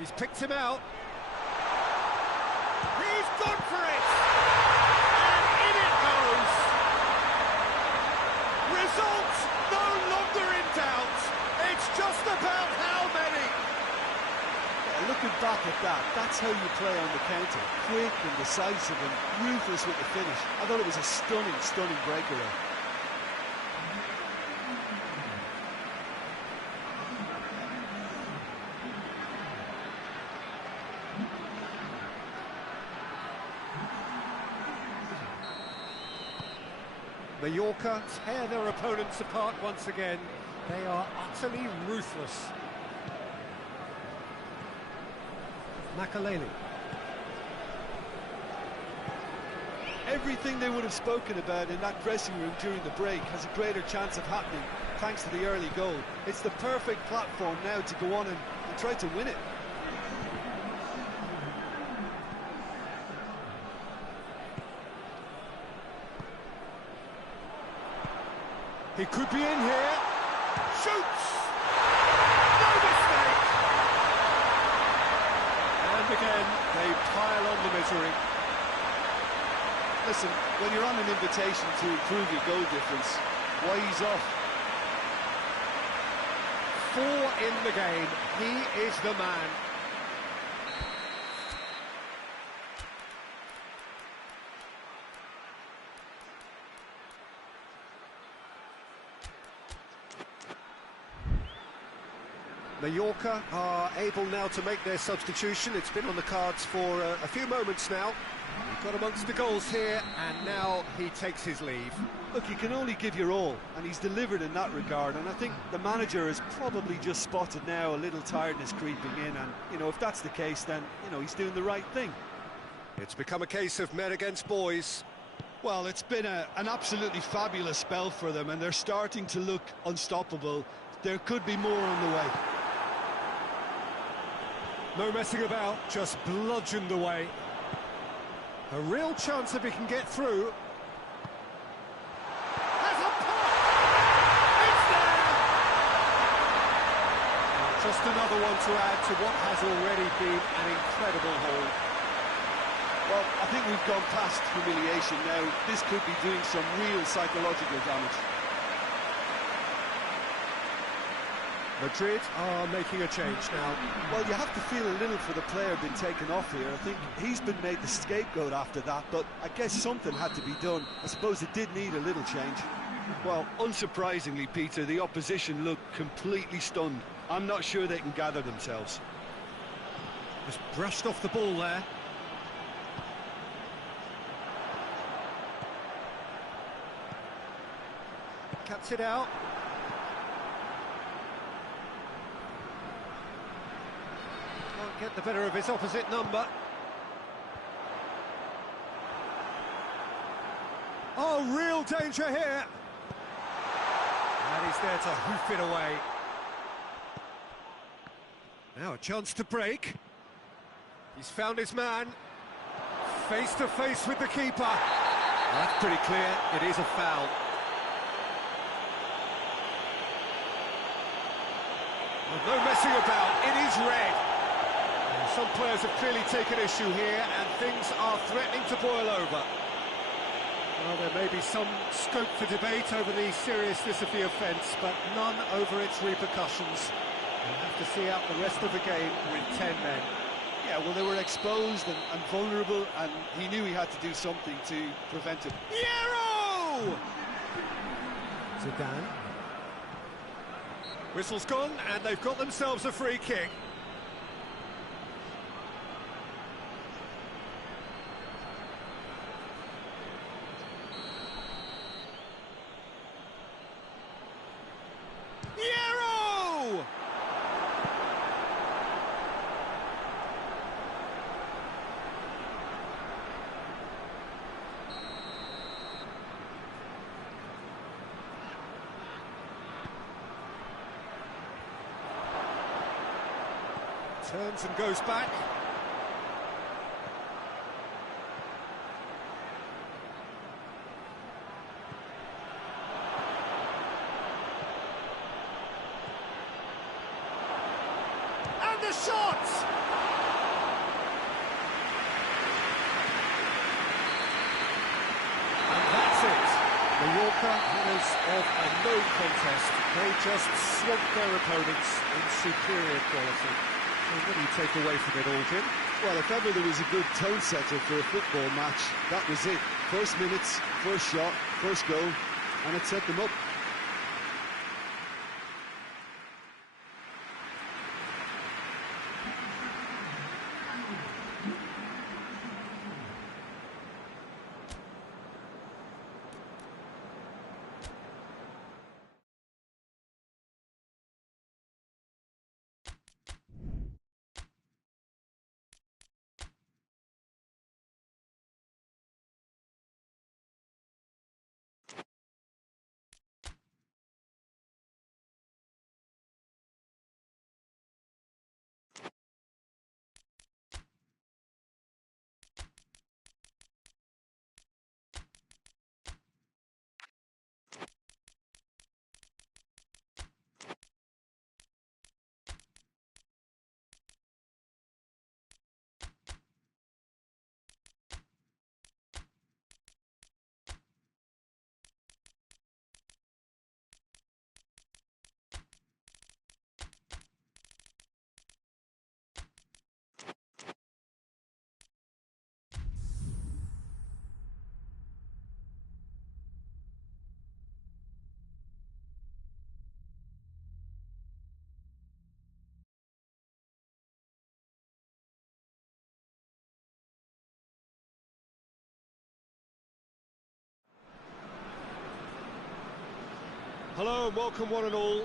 He's picked him out. He's gone for it! And in it goes! Results no longer in doubt. It's just about how many. Looking back at that, that's how you play on the counter. Quick and decisive and ruthless with the finish. I thought it was a stunning, stunning breakaway. Mallorca tear their opponents apart once again. They are utterly ruthless. Makaleli. Everything they would have spoken about in that dressing room during the break has a greater chance of happening thanks to the early goal. It's the perfect platform now to go on and try to win it. He could be in here. Shoots! No mistake! And again, they pile on the misery. Listen, when you're on an invitation to improve your goal difference, why ease off? 4 in the game. He is the man. Mallorca are able now to make their substitution. It's been on the cards for a few moments now. He got amongst the goals here, and now he takes his leave. Look, you can only give your all, and he's delivered in that regard, and I think the manager has probably just spotted now a little tiredness creeping in, and, you know, if that's the case, then, you know, he's doing the right thing. It's become a case of men against boys. Well, it's been an absolutely fabulous spell for them, and they're starting to look unstoppable. There could be more on the way. No messing about, just bludgeoned away. A real chance if he can get through. Has a pop! It's there! Just another one to add to what has already been an incredible haul. Well, I think we've gone past humiliation now. This could be doing some real psychological damage. Madrid are making a change now. Well, you have to feel a little for the player being taken off here. I think he's been made the scapegoat after that, but I guess something had to be done. I suppose it did need a little change. Well, unsurprisingly, Peter, the opposition look completely stunned. I'm not sure they can gather themselves. Just brushed off the ball there. Cuts it out. Can't get the better of his opposite number. Oh, real danger here. And he's there to hoof it away. Now a chance to break. He's found his man. Face to face with the keeper. That's pretty clear. It is a foul. Well, no messing about. It is red. Some players have clearly taken issue here, and things are threatening to boil over. Well, there may be some scope for debate over the seriousness of the offence, but none over its repercussions. We'll have to see out the rest of the game with 10 men. Yeah, well, they were exposed and vulnerable, and he knew he had to do something to prevent it. Hierro! Zidane. Whistle's gone, and they've got themselves a free kick. Turns and goes back. And the shot! And that's it. Mallorca, winners of a no contest. They just swamped their opponents in superior quality. What do you take away from it all, Jim? Well, if ever there was a good tone setter for a football match, that was it. First minutes, first shot, first goal, and it set them up. Hello and welcome one and all.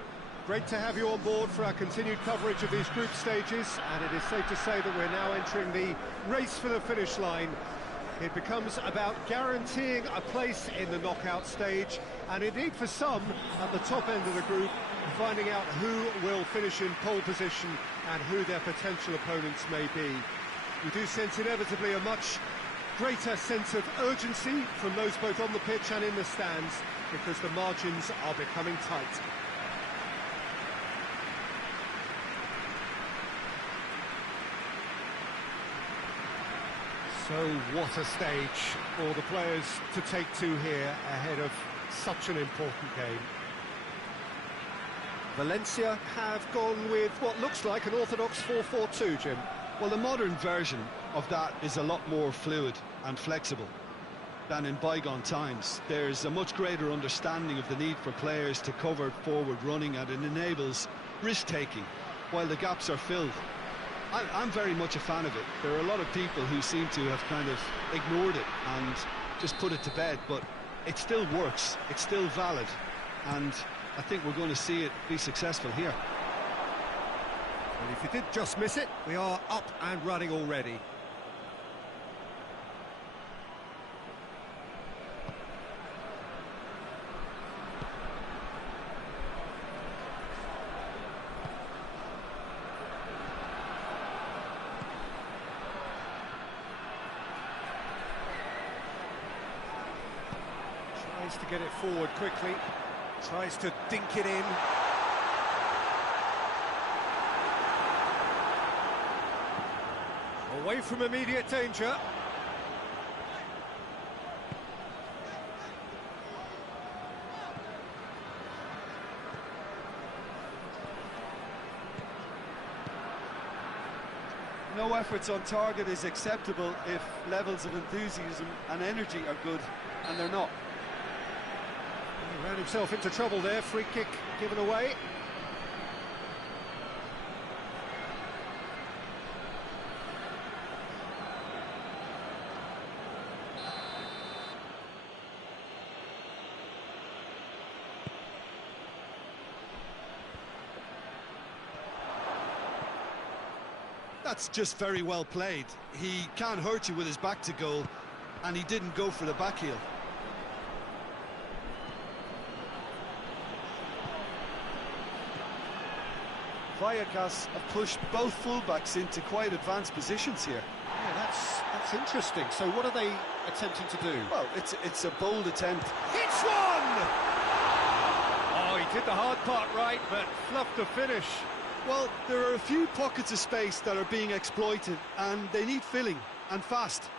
Great to have you on board for our continued coverage of these group stages, and it is safe to say that we're now entering the race for the finish line. It becomes about guaranteeing a place in the knockout stage, and indeed for some at the top end of the group, finding out who will finish in pole position and who their potential opponents may be. We do sense inevitably a much greater sense of urgency from those both on the pitch and in the stands, because the margins are becoming tight. So what a stage for the players to take to here ahead of such an important game. Valencia have gone with what looks like an orthodox 4-4-2, Jim. Well, the modern version of that is a lot more fluid and flexible than in bygone times. There's a much greater understanding of the need for players to cover forward running, and it enables risk-taking while the gaps are filled. I'm very much a fan of it. There are a lot of people who seem to have kind of ignored it and just put it to bed, but it still works, it's still valid, and I think we're going to see it be successful here. And if you did just miss it, we are up and running already. Tries to get it forward quickly, tries to dink it in. Away from immediate danger. No efforts on target is acceptable if levels of enthusiasm and energy are good, and they're not. He ran himself into trouble there, free kick given away. That's just very well played. He can't hurt you with his back to goal, and he didn't go for the back heel. Vallecas have pushed both fullbacks into quite advanced positions here. Yeah, that's interesting. So what are they attempting to do? Well, it's a bold attempt. It's one! Oh, he did the hard part right, but fluffed the finish. Well, there are a few pockets of space that are being exploited, and they need filling, and fast.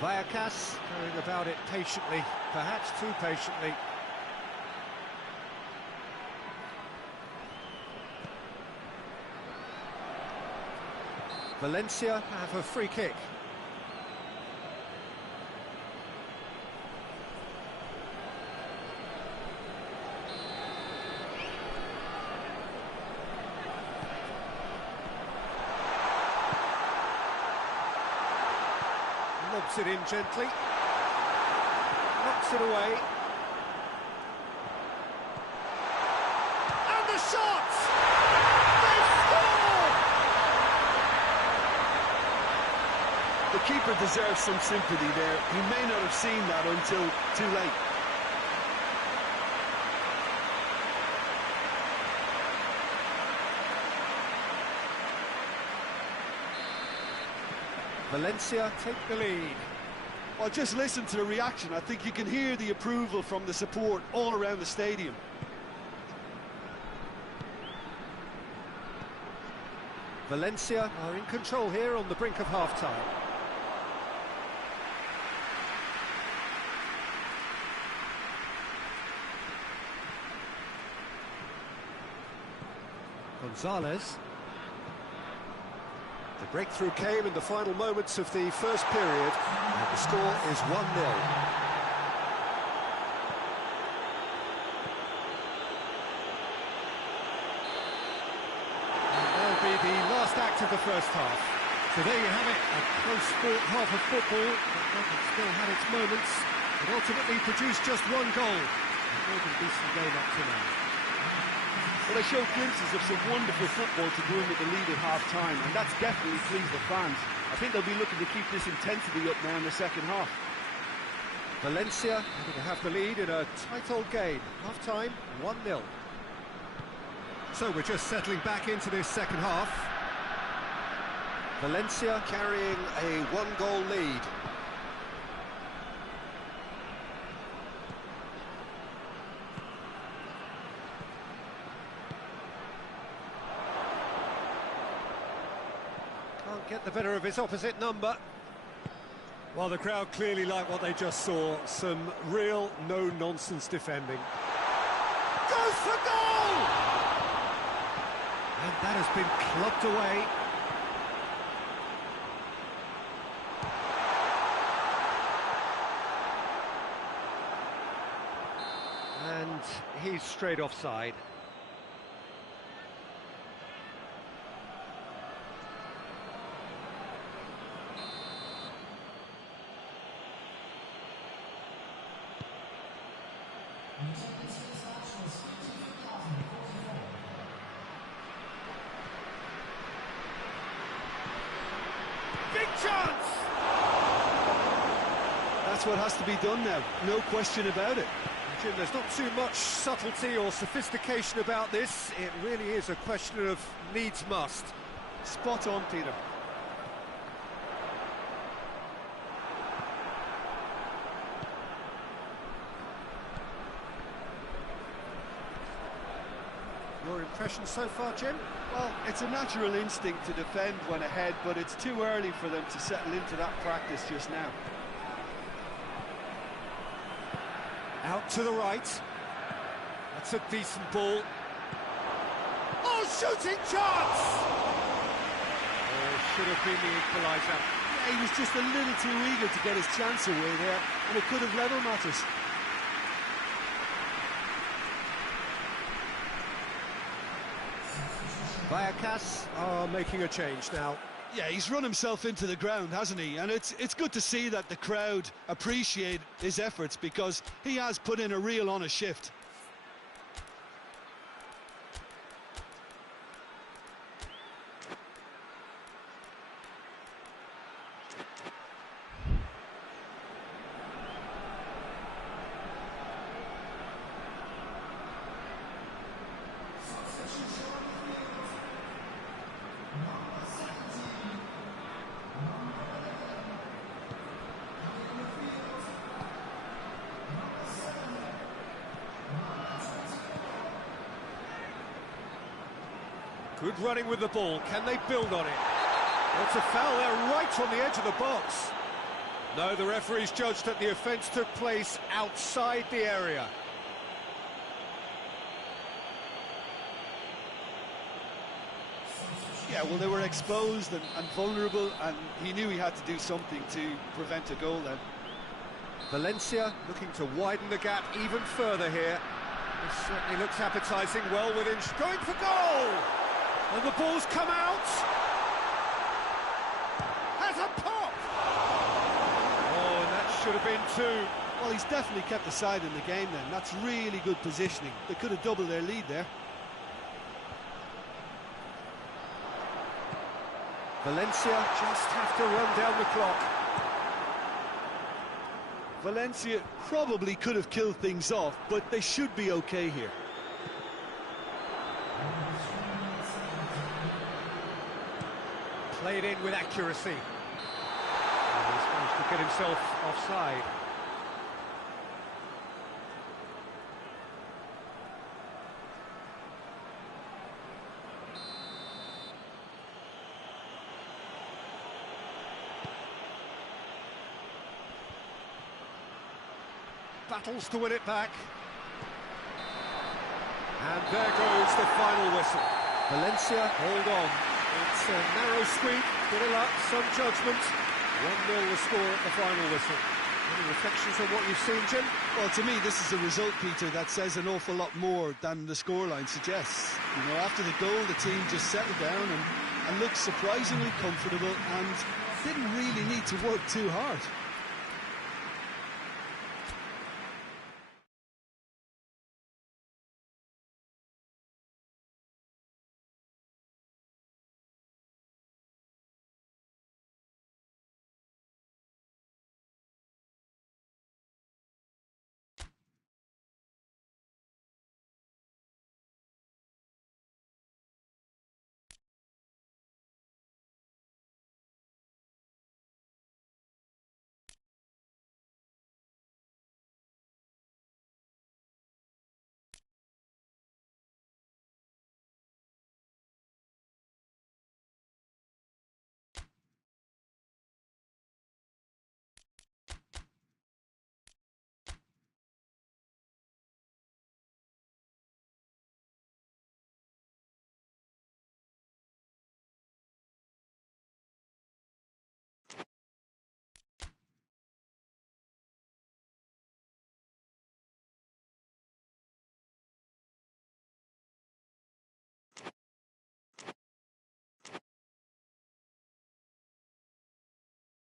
Vallecas going about it patiently, perhaps too patiently. Valencia have a free kick. Lobs it in gently. Knocks it away. And the shot! They score! The keeper deserves some sympathy there. He may not have seen that until too late. Valencia take the lead. Well, just listen to the reaction. I think you can hear the approval from the support all around the stadium. Valencia are in control here on the brink of half-time. Gonzalez. The breakthrough came in the final moments of the first period, and the score is 1-0. of the first half. So there you have it, a close fought half of football, but one that still had its moments. It ultimately produced just one goal. A more than decent game up to now. Well, they showed glimpses of some wonderful football to go in with the lead at half-time, and that's definitely pleased the fans. I think they'll be looking to keep this intensity up now in the second half. Valencia looking to have the lead in a tight old game. Half-time, 1-0. So we're just settling back into this second half. Valencia carrying a one-goal lead. Can't get the better of his opposite number. Well, the crowd clearly like what they just saw. Some real no-nonsense defending. Goes for goal! And that has been clubbed away. And he's straight offside. Big chance! That's what has to be done now, no question about it. Jim, there's not too much subtlety or sophistication about this. It really is a question of needs must. Spot on, Peter. Your impression so far, Jim? Well, it's a natural instinct to defend when ahead, but it's too early for them to settle into that practice just now. Out to the right. That's a decent ball. Oh, shooting chance! Oh, should have been the equaliser. Yeah, he was just a little too eager to get his chance away there, and it could have level matters. Vallecas are making a change now. Yeah, he's run himself into the ground, hasn't he? And it's good to see that the crowd appreciate his efforts, because he has put in a real honest shift. Good running with the ball. Can they build on it? It's a foul there right on the edge of the box. No, the referee's judged that the offence took place outside the area. Yeah, well, they were exposed and vulnerable, and he knew he had to do something to prevent a goal then. Valencia looking to widen the gap even further here. This certainly looks appetising, well within... Going for goal! And the ball's come out! Has a pop! Oh, and that should have been two. Well, he's definitely kept the side in the game then. That's really good positioning. They could have doubled their lead there. Valencia just have to run down the clock. Valencia probably could have killed things off, but they should be okay here. Played in with accuracy. And he's managed to get himself offside. Battles to win it back. And there goes the final whistle. Valencia, hold on. It's a narrow squeak, bit of luck, some judgment. 1-0 the score at the final whistle. Any reflections on what you've seen, Jim? Well, to me, this is a result, Peter, that says an awful lot more than the scoreline suggests. You know, after the goal, the team just settled down and and looked surprisingly comfortable and didn't really need to work too hard.